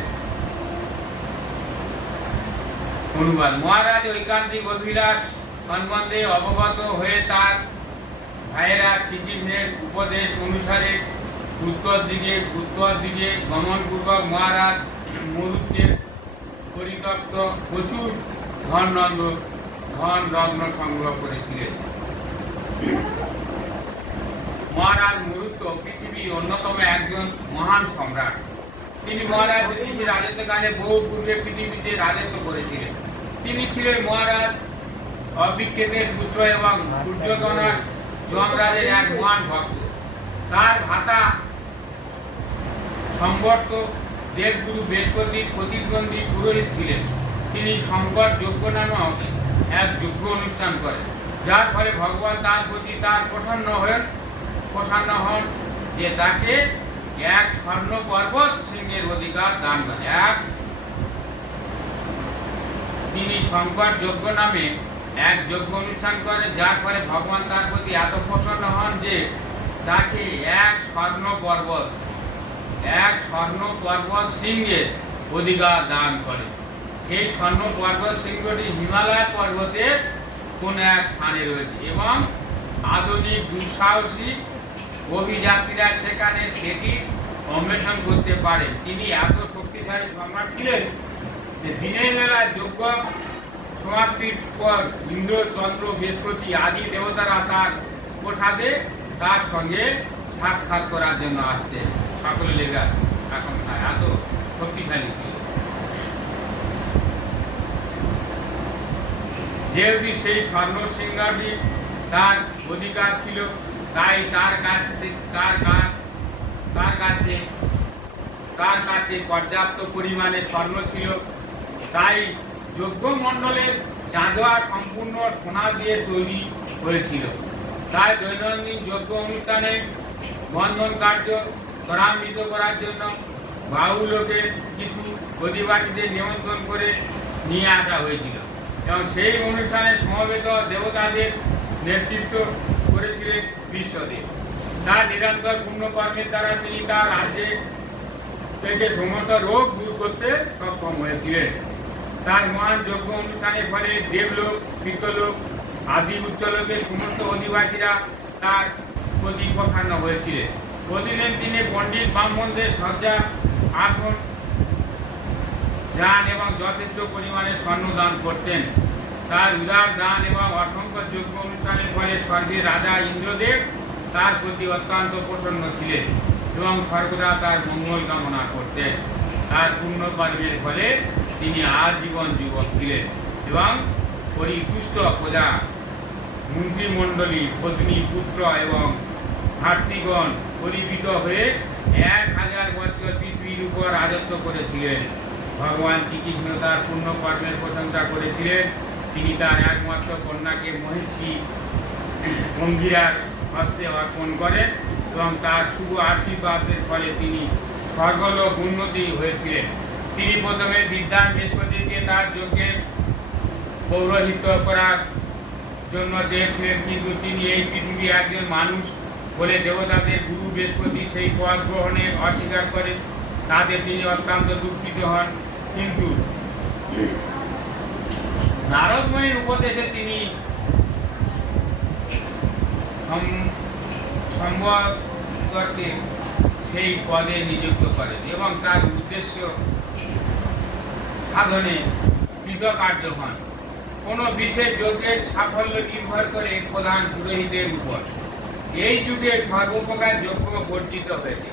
অনুবাদ। মহারাজ ঐকান্তিক অভিলাষ সম্বন্ধে অবগত হয়ে তার ভাইয়েরা শ্রীকৃষ্ণের উপদেশ অনুসারে উত্তর দিকে গমনপূর্বক মহারাজ মরুত্যের পরিত্যক্ত প্রচুর ধন রত্ন সংগ্রহ করেছিলেন। মহারাজ মরুত্য পৃথিবীর অন্যতম একজন মহান সম্রাট। তিনি মহারাজ যুধিষ্ঠির রাজত্বকালে বহু পূর্বে পৃথিবীতে রাজত্ব করেছিলেন। তিনি ছিলেন মহারাজ অবিক্ষেতের পুত্র এবং দুর্যোধনার যমরাজের এক মহান ভক্ত। তার ভ্রাতা সম্বর্ত দেবগুরু বৃহস্পতির প্রতিদ্বন্দ্বী পুরোহিত ছিলেন। তিনি শঙ্কর যজ্ঞ নামক এক যজ্ঞ অনুষ্ঠান করেন, যার ফলে ভগবান তার প্রতি তার প্রসন্ন হন যে তাকে এক স্বর্ণ পর্বত সিংহের অধিকার দান করেন। তিনি শঙ্কর যজ্ঞ নামে এক যজ্ঞ অনুষ্ঠান করেন, যার ফলে ভগবান তার প্রতি এত প্রসন্ন হন যে তাকে এক স্বর্ণ পর্বত সিংহের অধিকার দান করে। এই স্বর্ণ পর্বত সিংহটি হিমালয় পর্বতের কোন এক স্থানে রয়েছে এবং আধুনিক দুঃসাহসী অভিযাত্রীরা সেখানে সেটি অন্বেষণ করতে পারে। তিনি এত শক্তিশালী সম্রাট ছিলেন যে দিনের বেলায় যজ্ঞ সমাপ্তির পর ইন্দ্র, চন্দ্র, বৃহস্পতি আদি দেবতারা তার প্রসাদে তার সঙ্গে সাক্ষাৎ করার জন্য আসতে সকলে লেগে আসে। এখন এত শক্তিশালী ছিল। যেহেতু সেই স্বর্ণ সিংহাটি তার অধিকার ছিল, তাই তার কাছে পর্যাপ্ত পরিমাণে স্বর্ণ ছিল। তাই যজ্ঞ মণ্ডলের চাঁদোয়া সম্পূর্ণ সোনা দিয়ে তৈরি হয়েছিল। তাই দৈনন্দিন যজ্ঞ অনুষ্ঠানে বন্ধন কার্য ত্বরান্বিত করার জন্য বাহুলোকে কিছু অধিবাসীদের নিমন্ত্রণ করে নিয়ে আসা হয়েছিল এবং সেই অনুষ্ঠানে সমবেত দেবতাদের নেতৃত্ব করেছিলেন বিশ্বদেব। তার নিরন্তর পুণ্যকর্মের দ্বারা তিনি তার রাজ্যে থেকে সমস্ত রোগ দূর করতে সক্ষম হয়েছিলেন। তার মহান যজ্ঞ অনুষ্ঠানের ফলে দেবলোক, পিতলোক আদি উচ্চলোকের সমস্ত অধিবাসীরা তার প্রতি প্রসন্ন হয়েছিলেন। প্রতিদিন তিনি পণ্ডিত ব্রাহ্মণদের শয্যা, আসন, দান এবং যথেষ্ট পরিমাণে স্বর্ণ দান করতেন। তার উদার দান এবং অসংখ্য যজ্ঞ অনুষ্ঠানের ফলে স্বর্গের রাজা ইন্দ্রদেব তার প্রতি অত্যন্ত প্রসন্ন ছিলেন এবং সর্বদা তার মঙ্গল কামনা করতেন। তার পুণ্যকর্মের ফলে তিনি আজীবন যুবক ছিলেন এবং পরিতুষ্ট প্রজা, মন্ত্রিমণ্ডলী, পত্নী, পুত্র এবং ভাতৃগণ পরিবৃত হয়ে 1000 বছর পৃথিবীর উপর রাজত্ব করেছিলেন। ভগবান শ্রীকৃষ্ণ তার পুণ্যকর্মের প্রশংসা করেছিলেন। তিনি তার একমাত্র কন্যাকে মহিষী অঙ্গিরার হস্তে অর্পণ করেন এবং তার শুভ আশীর্বাদের ফলে তিনি স্বর্গলোক উন্নতি হয়েছিলেন। তিনি প্রথমে বিদ্যান বৃহস্পতিকে তার যজ্ঞের পৌরোহিত্য করার জন্য চেয়েছিলেন, কিন্তু তিনি এই পৃথিবী একজন মানুষ বলে দেবতাদের গুরু বৃহস্পতি সেই পদ গ্রহণে অস্বীকার করেন। তাতে তিনি অত্যন্ত দুঃখিত হন, কিন্তু নারদমণির উপদেশে তিনি সম্বরকে সেই পদে নিযুক্ত করেন এবং তার উদ্দেশ্য সাধনে কৃতকার্য হন। কোনো বিশেষ যজ্ঞের সাফল্য নির্ভর করে প্রধান পুরোহিতের উপর। এই যুগে সর্বপ্রকার যজ্ঞ বর্জিত হয়েছে।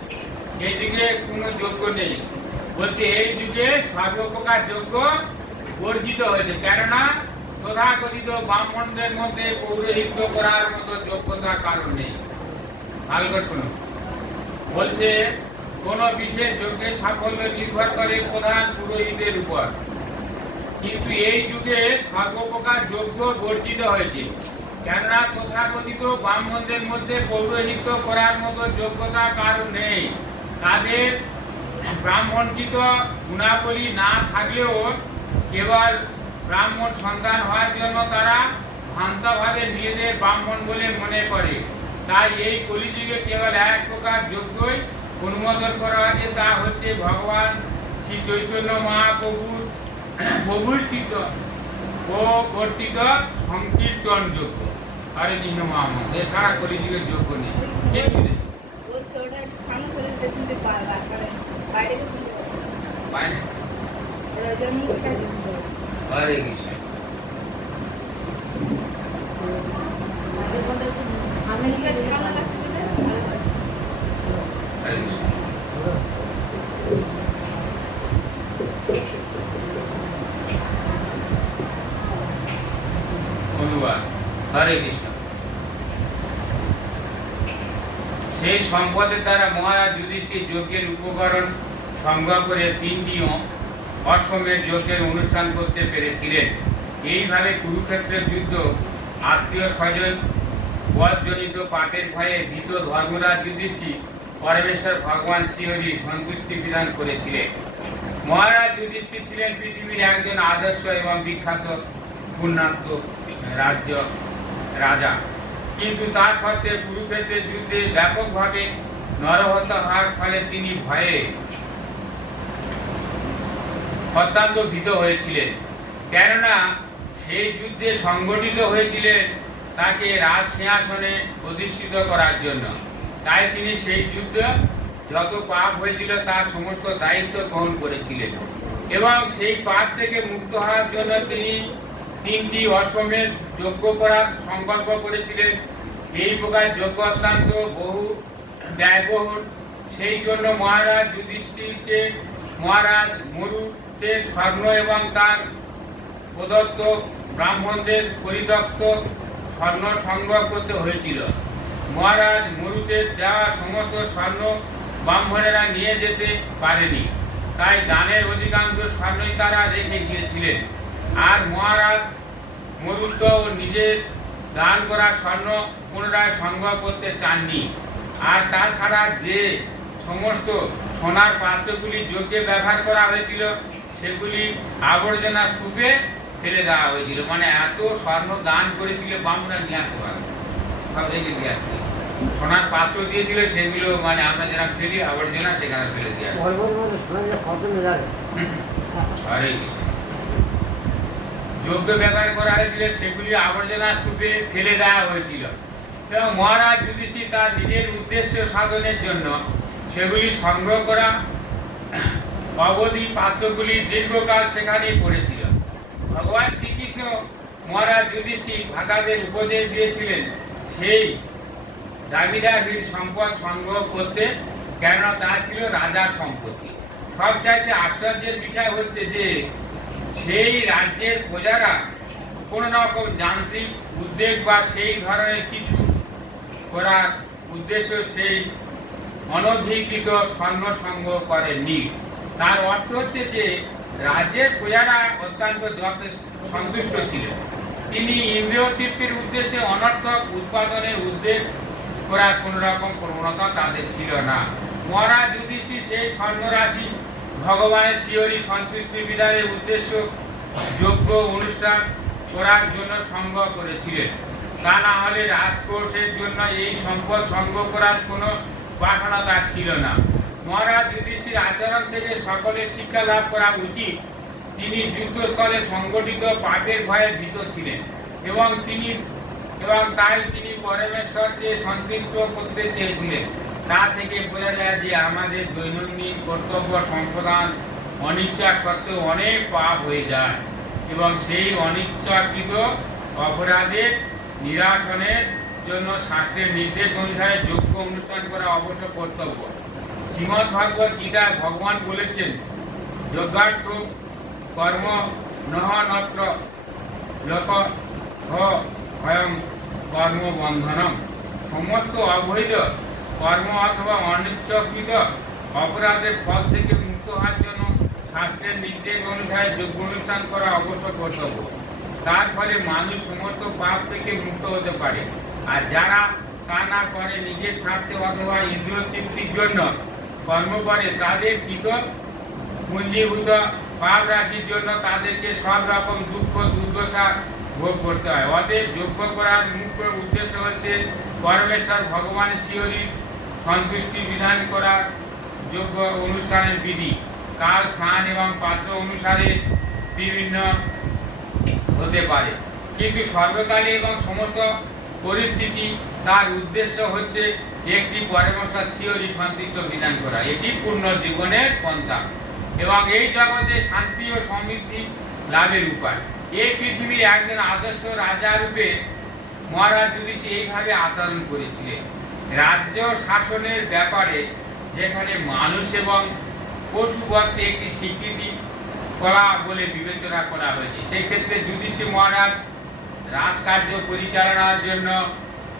এই যুগে কোনো যজ্ঞ নেই, বলছে এই যুগে সর্বপ্রকার যজ্ঞ বর্জিত হয়েছে, কেননা তথাকথিত ব্রাহ্মণদের মধ্যে পৌরোহিত্য করার মতো যোগ্যতার কারণ নেই। ভালো করে শুনুন, বলছে কোন বিশেষ যজ্ঞের সাফল্য নির্ভর করে প্রধান পুরোহিতের উপর, কিন্তু এই যুগে সর্বপ্রকার যজ্ঞ বর্জিত হয়েছে, কেননা তথাকথিত ব্রাহ্মণদের মধ্যে পৌরোহিত্য করার মতো যোগ্যতা কারণ নেই। তাদের ব্রাহ্মণকৃত গুণাবলী না থাকলেও কেবল ব্রাহ্মণ সন্তান হওয়ার জন্য তারা ভ্রান্তভাবে নিজেদের ব্রাহ্মণ বলে মনে করে। তাই এই কলিযুগে কেবল এক প্রকার যজ্ঞই অনুমোদন করা হয়েছে, তা হচ্ছে ভগবান শ্রী চৈতন্য মহাপ্রভুর প্রবর্তিত ও কর্তৃত সংকীর্তন যজ্ঞ। হরে কৃষ্ণ মহামন্ত্র, এছাড়া কলিযুগের যজ্ঞ নেই। হরে কৃষ্ণ। হরে কৃষ্ণ। হরে কৃষ্ণ। সেই সম্পদের দ্বারা মহারাজ যুধিষ্ঠির যজ্ঞের উপকরণ সংগ্রহ করে 3টি অশ্বমেধ যজ্ঞের অনুষ্ঠান করতে পেরেছিলেন। এইভাবে কুরুক্ষেত্রের যুদ্ধ আত্মীয় স্বজন বধজনিত পাপের ভয়ে ভীত ধর্মরাজ যুধিষ্ঠির পরমেশ্বর ভগবান শ্রীহরি সন্তুষ্টি বিধান করেছিলেন। মহারাজ যুধিষ্ঠির ছিলেন পৃথিবীর একজন আদর্শ এবং বিখ্যাত পুণ্যাত্ম রাজা, কিন্তু তা সত্ত্বেও কুরুক্ষেত্রের যুদ্ধে ব্যাপকভাবে নরহত্যা হওয়ার ফলে তিনি ভয়ে অত্যন্ত ভীত হয়েছিলেন। কেননা সেই যুদ্ধে সংগঠিত হয়েছিলেন তাকে রাজ সিংহাসনে অধিষ্ঠিত করার জন্য। তাই তিনি সেই যুদ্ধে যত পাপ হয়েছিল তার সমস্ত দায়িত্ব গ্রহণ করেছিলেন এবং সেই পাপ থেকে মুক্ত হওয়ার জন্য তিনি 3টি অশ্বমেধ যজ্ঞ করার সংকল্প করেছিলেন। এই প্রকার যজ্ঞ অত্যন্ত বহু ব্যয়বহুল। সেই জন্য মহারাজ যুধিষ্ঠিরকে মহারাজ মরুতে স্বর্ণ এবং তার প্রদত্ত ব্রাহ্মণদের পরিত্যক্ত স্বর্ণ সংগ্রহ করতে হয়েছিল। মহারাজ মরুতে দেওয়া সমস্ত স্বর্ণ ব্রাহ্মণেরা নিয়ে যেতে পারেনি, তাই দানের অধিকাংশ স্বর্ণই তারা রেখে গিয়েছিলেন। আর মহারাজ মরুত নিজের দান করা স্বর্ণ পুনরায় সংগ্রহ করতে চাননি। আর তাছাড়া যে সমস্ত সোনার পাত্রগুলি যজ্ঞে ব্যবহার করা হয়েছিল সেগুলি আবর্জনা স্তূপে ফেলে দেওয়া হয়েছিল। মানে এত স্বর্ণ দান করেছিল ব্রাহ্মণরা নিয়ে আসতে পারে, সব রেখে দিয়ে আসতে। সোনার পাত্র দিয়েছিল সেগুলো মানে আমরা যারা ফেলি আবর্জনা সেখানে ফেলে দিয়ে আসতে। যজ্ঞ ব্যবহার করা হয়েছিল সেগুলি আবর্জনা স্তূপে ফেলে দেওয়া হয়েছিল এবং মহারাজ যুধিষ্ঠির তার নিজের উদ্দেশ্য সাধনের জন্য সেগুলি সংগ্রহ করা অবধি পাত্রগুলি দীর্ঘকাল সেখানেই পড়েছিল। ভগবান শ্রীকৃষ্ণ মহারাজ যুধিষ্ঠির ভ্রাতাদের উপদেশ দিয়েছিলেন সেই দাবিদারহীন সম্পদ সংগ্রহ করতে, কেননা তা ছিল রাজার সম্পত্তি। সবচাইতে আশ্চর্যের বিষয় হচ্ছে যে সেই রাজ্যের প্রজারা কোনো রকম যান্ত্রিক উদ্যোগ বা সেই ধরনের কিছু করার উদ্দেশ্য সেই অনধিকৃত স্বর্ণ সংগ্রহ করেননি। তার অর্থ হচ্ছে যে রাজ্যের প্রজারা অত্যন্ত সন্তুষ্ট ছিলেন। তিনি ইন্দ্রিয় তৃপ্তির উদ্দেশ্যে অনর্থক উৎপাদনের উদ্যোগ করার কোন রকম প্রবণতা তাদের ছিল না। মহারাজ যুধিষ্ঠির সেই স্বর্ণরাশি ভগবানের শ্রীহরি সন্তুষ্টি বিধানের উদ্দেশ্য যজ্ঞ অনুষ্ঠান করার জন্য সংগ্রহ করেছিলেন। তা না হলে রাজকোষের জন্য এই সম্পদ সংগ্রহ করার কোনো বাসনা তার ছিল না। মহারাজ যুধিষ্ঠির আচরণ থেকে সকলের শিক্ষা লাভ করা উচিত। তিনি যুদ্ধস্থলে সংগঠিত পাপের ভয়ে ভীত ছিলেন এবং তাই তিনি পরমেশ্বরকে সন্তুষ্ট করতে চেয়েছিলেন। তা থেকে বোঝা যায় যে আমাদের দৈনন্দিন কর্তব্য সম্পাদন অনিচ্ছা সত্ত্বেও অনেক পাপ হয়ে যায় এবং সেই অনিচ্ছাকৃত অপরাধের নিরাসনের জন্য শাস্ত্রের নির্দেশ অনুসারে যজ্ঞ অনুষ্ঠান করা অবশ্য কর্তব্য। শ্রীমদ্ ভাগবত গীতায় ভগবান বলেছেন, যজ্ঞার্থ কর্ম নহ নত্র লোক ভয়ং কর্ম বন্ধনম। সমস্ত অবৈধ কর্ম অথবা অনিচ্ছাকৃত অপরাধের ফল থেকে মুক্ত হওয়ার জন্য শাস্ত্রের নির্দেশ অনুসারে যজ্ঞ অনুষ্ঠান করা অবশ্য কর্তব্য। তার ফলে মানুষ সমস্ত পাপ থেকে মুক্ত হতে পারে। আর যারা তা না করে নিজের স্বার্থে অথবা ইন্দ্রিয় তৃপ্তির জন্য কর্ম করে তাদের কৃত পুঞ্জীভূত পাপ রাশির জন্য তাদেরকে সব রকম দুঃখ দুর্দশা ভোগ করতে হয়। অতএব যজ্ঞ করার মুখ্য উদ্দেশ্য হচ্ছে পরমেশ্বর ভগবান শ্রীহরির সন্তুষ্টি বিধান করার যজ্ঞ অনুষ্ঠানের বিধি। কাল, স্থান এবং পাত্র অনুসারে বিভিন্ন হতে পারে, কিন্তু সর্বকালে এবং সমস্ত পরিস্থিতি তার উদ্দেশ্য হচ্ছে একটি পরমেশ্বর থিওরি সন্তুষ্ট বিধান করা। এটি পূর্ণ জীবনের পন্থা এবং এই জগতে শান্তি ও সমৃদ্ধি লাভের উপায়। এই পৃথিবীর একজন আদর্শ রাজা রূপে মহারাজ যুধিষ্ঠির এইভাবে আচরণ করেছিলেন। রাজ্য শাসনের ব্যাপারে যেখানে মানুষ এবং পশুবধকে একটি স্বীকৃতি করা বলে বিবেচনা করা হয়েছে, সেই ক্ষেত্রে যুধিষ্ঠির মহারাজ রাজকার্য পরিচালনার জন্য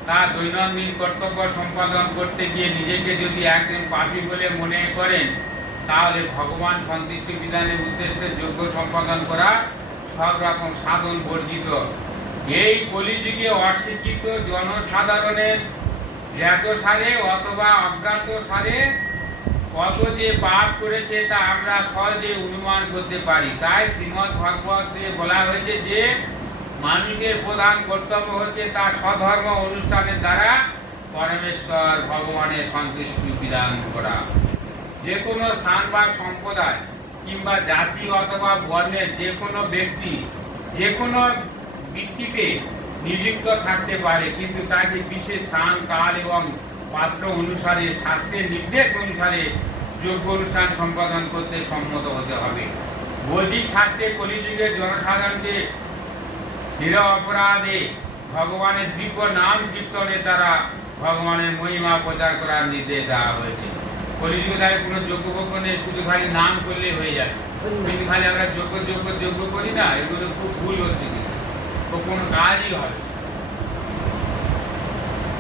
তার দৈনন্দিন কর্তব্য সম্পাদন করতে গিয়ে নিজেকে যদি একজন পাপী বলে মনে করেন, তাহলে ভগবান সন্তুষ্টি বিধানের উদ্দেশ্যে যোগ্য সম্পাদন করা সব রকম সাধন বর্জিত। এই কলিযুগে অশিক্ষিত জনসাধারণের জ্ঞাত সারে অথবা অজ্ঞাত সারে কত যে পাপ করেছে তা আমরা সহজে অনুমান করতে পারি। তাই শ্রীমদ্ ভাগবতে বলা হয়েছে যে মানুষের প্রধান কর্তব্য হচ্ছে তার স্বধর্ম অনুষ্ঠানের দ্বারা পরমেশ্বর ভগবানের সন্তুষ্টি বিধান করা। যে কোনো স্থান বা সম্প্রদায় কিংবা জাতি অথবা বর্ণের যে কোনো ব্যক্তি যে কোনো বৃত্তিতে নিযুক্ত থাকতে পারে, কিন্তু তাকে বিশেষ স্থান কাল এবং পাত্র অনুসারে শাস্ত্রের নির্দেশ অনুসারে যোগ্য অনুষ্ঠান সম্পাদন করতে সম্মত হতে হবে। বৈদিক শাস্ত্রে কলিযুগের জনসাধারণকে নিরপরাধে ভগবানের দিব্য নাম কীর্তনের দ্বারা ভগবানের মহিমা প্রচার করার নির্দেশ দেওয়া হয়েছে। কলিযুগে তাই কোনো যোগ্য নেই, শুধু খালি নাম করলেই হয়ে যাবে। কিন্তু খালি আমরা যোগ্য করি না, এগুলো খুব ভুল হচ্ছে, তো কোনো কাজই হবে।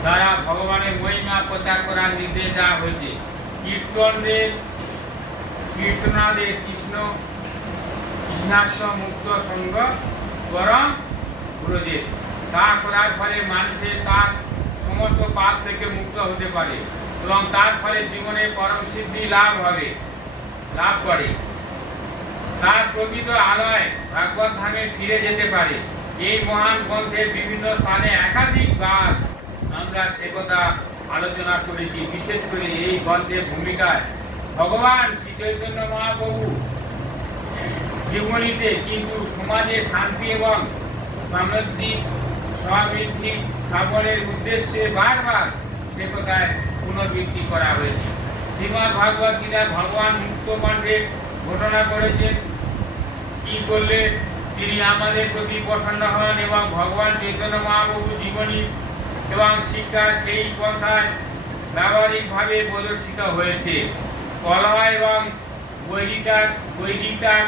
তারা ভগবানের মহিমা প্রচার করার নির্দেশ দেওয়া হয়েছে। কীর্তনাদের কৃষ্ণাস্য মুক্ত সঙ্গ বরং ব্রজের, তা করার ফলে মানুষের তার সমস্ত পাপ থেকে মুক্ত হতে পারে এবং তার ফলে জীবনে পরম সিদ্ধি লাভ করে, তার প্রকৃত আলয় ভাগবত ধামে ফিরে যেতে পারে। এই মহান গ্রন্থের বিভিন্ন স্থানে একাধিকবার আমরা সে কথা আলোচনা করেছি। বিশেষ করে এই গ্রন্থের ভূমিকায় ভগবান শ্রী চৈতন্য মহাপ্রভু জীবনীতে কিন্তু সমাজে শান্তি এবং সমৃদ্ধি স্থাপনের উদ্দেশ্যে বারবার সে কথায় পুনর্বৃত্তি করা হয়েছে। শ্রীমদ্ ভাগবত গীতায় ভগবান মুক্ত কণ্ঠে ঘোষণা করেছেন কি করলে তিনি আমাদের প্রতি প্রসন্ন হন, এবং ভগবান চৈতন্য মহাপ্রভু জীবনী এবং শিক্ষা সেই পন্থায় ব্যবহারিকভাবে প্রদর্শিত হয়েছে। কলহ এবং বৈরিতার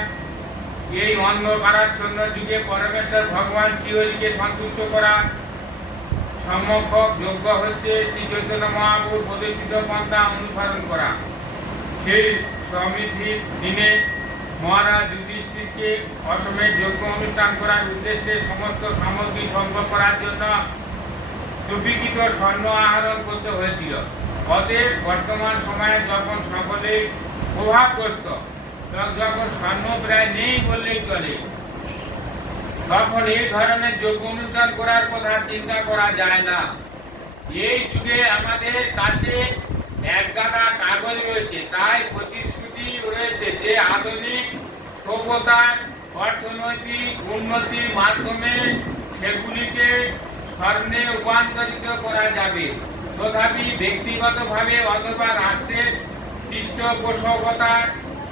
এই অন্ধকারাচ্ছন্ন যুগে পরমেশ্বর ভগবান শ্রীহরিকে সন্তুষ্ট করা সম্মুখ যোগ্য হচ্ছে শ্রী চৈতন্য মহাপ্রভুর প্রদর্শিত পন্থা অনুসরণ করা। সেই সমৃদ্ধির দিনে মহারাজ যুধিষ্ঠিরকে অসমের যোগ্য অনুষ্ঠান করার উদ্দেশ্যে সমস্ত সামগ্রী সংগ্রহ করার জন্য সুবিকৃত স্বর্ণ আহরণ করতে হয়েছিল। অতএব বর্তমান সময়ে যখন সকলে প্রভাবগ্রস্ত এবং যখন স্বর্ণ প্রায় নেই বললেই চলে, তখন এই ধরনের যোগ্য অনুষ্ঠান করার কথা চিন্তা করা যায় না। এই যুগে আমাদের কাছে এক গাদা কাগজ রয়েছে, তাই প্রতিশ্রুতি রয়েছে যে আধুনিক সভ্যতার অর্থনৈতিক উন্নতির মাধ্যমে সেগুলিকে স্বর্ণে রূপান্তরিত করা যাবে। তথাপি ব্যক্তিগতভাবে অথবা রাষ্ট্রের পৃষ্ঠপোষকতার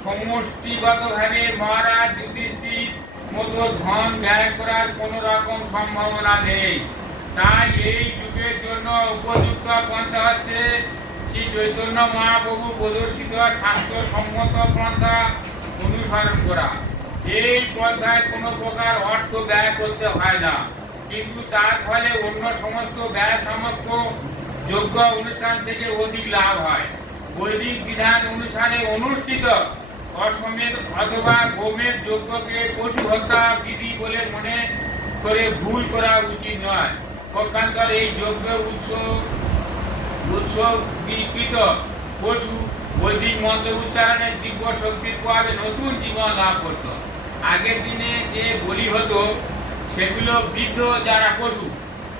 সমষ্টিগতভাবে মহারাজ যুধিষ্ঠির মতো ধন ব্যয় করার কোনো রকম সম্ভাবনা নেই। তাই এই যুগের জন্য উপযুক্ত পন্থা হচ্ছে শ্রী চৈতন্য মহাপ্রভু প্রদর্শিত শাস্ত্রসম্মত পন্থা অনুসরণ করা। এই পন্থায় কোনো প্রকার অর্থ ব্যয় করতে হয় না, কিন্তু তার ফলে অন্য সমস্ত ব্যয় সামর্থ্য যোগ্য অনুষ্ঠান থেকে অধিক লাভ হয়। বৈদিক বিধান অনুসারে অনুষ্ঠিত অশ্বমেধ অথবা গোমেধ যজ্ঞকে পশু হত্যা বিধি বলে মনে করে ভুল করা উচিত নয়। পক্ষান্তরে এই যজ্ঞ উৎসর্গীকৃত পশু বৈদিক মন্ত্র উচ্চারণের দিব্য শক্তির প্রভাবে নতুন জীবন লাভ করত। আগের দিনে যে বলি হতো সেগুলো বৃদ্ধ যারা পশু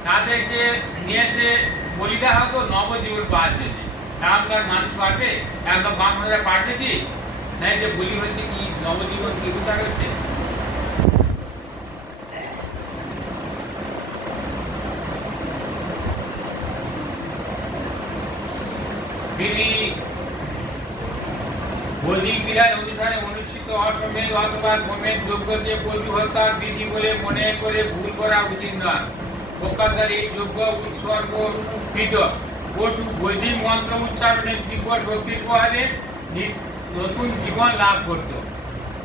তাদেরকে নিয়ে এসে বলি দেওয়া হতো নবজীবন পাওয়ার জন্য। এখনকার মানুষ পারবে, একদম বাংলাদেশে পারবে কি? নাই যে বলি হচ্ছে কি নবজীবন কি কোথা হচ্ছে? বৈদিক বিধান অনুসারে অনুষ্ঠিত অশ্বমেধ অথবা গোমেধ যজ্ঞকে পশু হত্যার বিধি বলে মনে করে ভুল করা উচিত নয়। পক্ষান্তরে এই যজ্ঞ উৎসর্গকৃত পশু বৈদিক মন্ত্র উচ্চারণের দিব্য শক্তির প্রভাবে নতুন জীবন লাভ করত।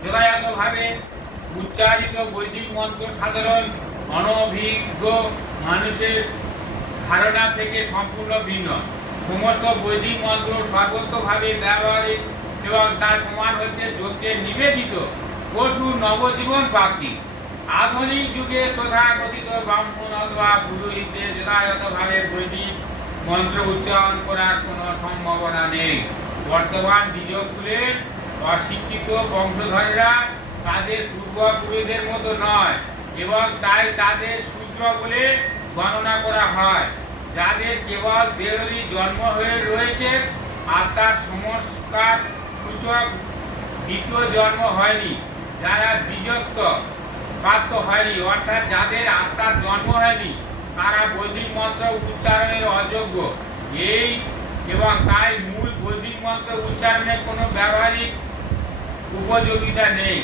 যথাযথভাবে উচ্চারিত বৈদিক মন্ত্র সাধারণ অনভিজ্ঞ মানুষের ধারণা থেকে সম্পূর্ণ ভিন্ন। সমস্ত বৈদিক মন্ত্র সর্বত্রভাবে ব্যবহারিক এবং তার প্রমাণ হচ্ছে যজ্ঞের নিবেদিত পশু নবজীবন প্রাপ্তি। আধুনিক যুগে তথাকথিত ব্রাহ্মণ অথবা পুরোহিতদের যথাযথভাবে বৈদিক মন্ত্র উচ্চারণ করার কোনো সম্ভাবনা নেই। বর্তমান দ্বিজকুলের অশিক্ষিত বংশধরেরা তাদের পূর্বপুরুষদের মতো নয় এবং তাই তাদের শূদ্র বলে গণনা করা হয়। যাদের কেবল দেহেরই জন্ম হয়ে রয়েছে, আত্মার সংস্কার সূচক দ্বিতীয় জন্ম হয়নি, যারা দ্বিজত্ব প্রাপ্ত হয়নি, অর্থাৎ যাদের আত্মার জন্ম হয়নি, তারা বৈদিক মন্ত্র উচ্চারণের অযোগ্য। এই এবং তাই মূল বৈদিক মন্ত্র উচ্চারণের কোনো ব্যবহারিক উপযোগিতা নেই।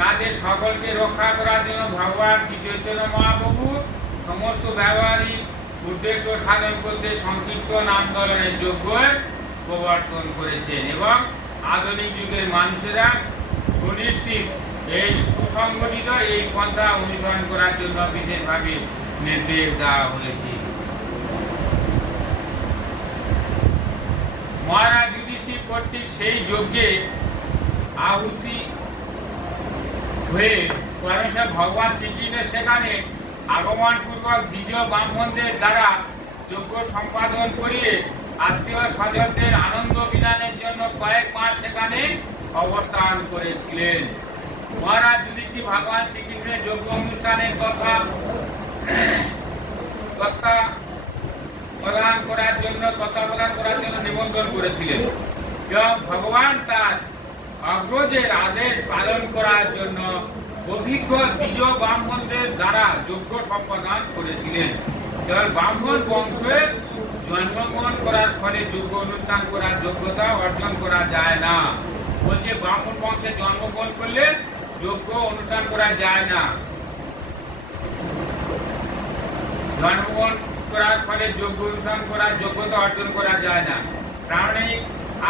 তাদের সকলকে রক্ষা করার জন্য ভগবান শ্রী চৈতন্য মহাপ্রভু সমস্ত ব্যবহারিক উদ্দেশ্য সাধন করতে সংক্ষিপ্ত নামকরণের যোগ্য প্রবর্তন করেছেন এবং আধুনিক যুগের মানুষেরা সুনিশ্চিত এই সুসংগঠিত এই পন্থা অনুসরণ করার জন্য বিশেষভাবে নির্দেশ দেওয়া হয়েছে। মহারাজ যুধিষ্ঠির কর্তৃক সেই যজ্ঞে আহুতি হয়ে পরমেশ্বর ভগবান শ্রীকৃষ্ণ সেখানে আগমন পূর্বক দ্বিতীয় ব্রাহ্মণদের দ্বারা যজ্ঞ সম্পাদন করিয়ে আত্মীয় স্বজনদের আনন্দ বিধানের জন্য কয়েক মাস সেখানে অবস্থান করেছিলেন। মহারাজ যুধিষ্ঠির ভগবান শ্রীকৃষ্ণের যজ্ঞ অনুষ্ঠানের তত্ত্বাবধান করার জন্য নিমন্ত্রণ করেছিলেন এবং ভগবান তার অগ্রজের আদেশ পালন করার জন্য অভিজ্ঞ দ্বিজ ব্রাহ্মণদের দ্বারা যজ্ঞ সম্পাদন করেছিলেন। কেবল ব্রাহ্মণ বংশে জন্মগ্রহণ করার ফলে যজ্ঞ অনুষ্ঠান করার যোগ্যতা অর্জন করা যায় না। বলছে ব্রাহ্মণ বংশে জন্মগ্রহণ করলে যজ্ঞ অনুষ্ঠান করা যায় না। জন্মগ্রহণ করার ফলে যজ্ঞ অনুষ্ঠান করার যোগ্যতা অর্জন করা যায় না। প্রামাণিক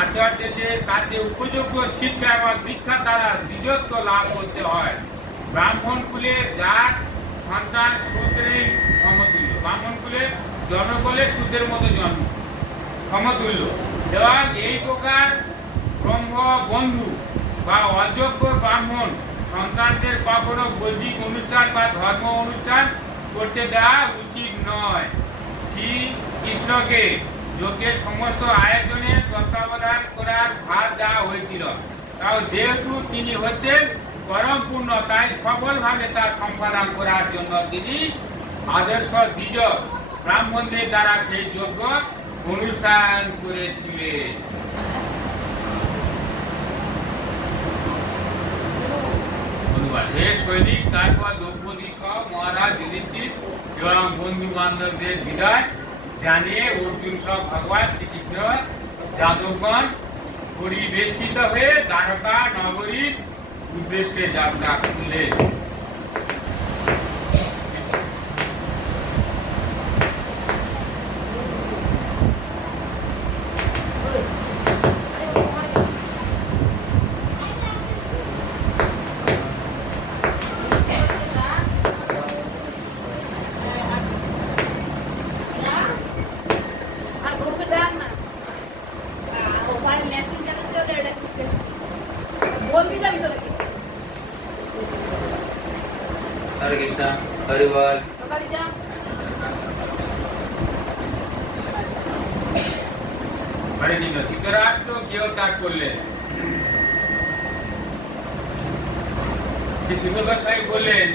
আচার্যদের কাছে উপযুক্ত শিক্ষা এবং দীক্ষা দ্বারা দ্বিজত্ব লাভ করতে হয়। ব্রাহ্মণ কুলে যার সন্তান শূদ্রের সমতুল্য, ব্রাহ্মণ কুলে জন্ম করলে শূদ্রের মতো জন্ম সমতুল্য এবং এই প্রকার ব্রহ্ম বন্ধু বা অযোগ্য ব্রাহ্মণ সন্তানদের কখনো বৈদিক অনুষ্ঠান বা ধর্ম অনুষ্ঠান করতে দেওয়া উচিত নয়। শ্রী কৃষ্ণকে যজ্ঞের সমস্ত আয়োজনের তত্ত্বাবধান করার ভার দেওয়া হয়েছিল। তাও যেহেতু তিনি হচ্ছেন পরম পূর্ণ, তাই সফলভাবে তা সম্পাদন করার জন্য তিনি আদর্শ দ্বিজ ব্রাহ্মণদের দ্বারা সেই যজ্ঞ অনুষ্ঠান করেছিলেন। হে সৈনিক, তারপর দ্রৌপদী সহ মহারাজ যুধিষ্ঠির এবং বন্ধু বান্ধবদের বিদায় জানিয়ে অর্জুন সহ ভগবান শ্রীকৃষ্ণ যাদবগণ পরিবেষ্টিত হয়ে দ্বারকা নগরীর উদ্দেশ্যে যাত্রা করলেন। हरे कृष्णा हरे बोल। হরে কৃষ্ণ। ধৃতরাষ্ট্র গৃহ ত্যাগ করলেন। শ্রীগোস্বামী বললেন,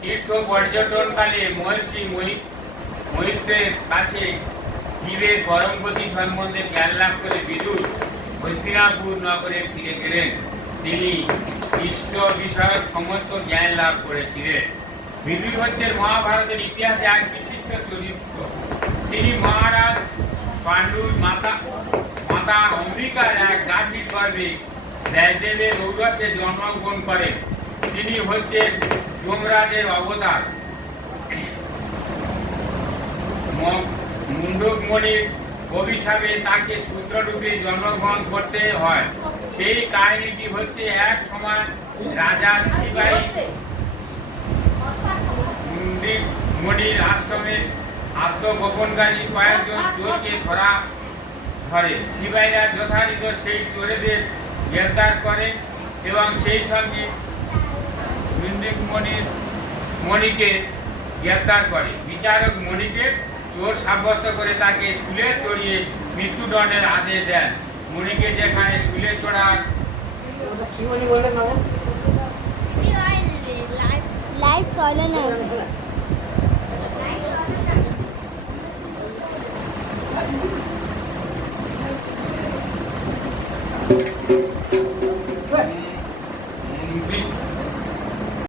তীর্থ পর্যটনকালে মহর্ষি মৈত্রের কাছে জীবের পরম গতি সম্বন্ধে জ্ঞান লাভ করে বিদুর হস্তিনাপুর নগরে ফিরে গেলেন। তিনি ইষ্ট বিষয়ক সমস্ত জ্ঞান লাভ করেছিলেন। বিদুর হচ্ছেন মহাভারতের ইতিহাসে এক বিশিষ্ট চরিত্র। তিনি মহারাজ পাণ্ডুর মাতা অম্বিকার এক দাসীর গর্ভে ব্যাসদেবের ঔরসে জন্মগ্রহণ করেন। তিনি হচ্ছেন যমরাজের অবতার। মুন্ডকমণির অভিশাপে তাকে শূদ্ররূপে জন্মগ্রহণ করতে হয়। সেই কাহিনীটি হচ্ছে এক সময় রাজা শিবাই মুন্ডি মণির আশ্রমে আত্মগোপনকারী কয়েকজন চোরকে ধরে সিপাহীরা যথারীত সেই চোরেদের গ্রেপ্তার করে এবং সেই সঙ্গে মণিকে গ্রেপ্তার করে। বিচারক মণিকে চোর সাব্যস্ত করে তাকে শুলে চড়িয়ে মৃত্যুদণ্ডের আদেশ দেন। মণিকে যেখানে শুলে চড়ার ওটা কি মনি বললেন না লাইভ চলে না বল?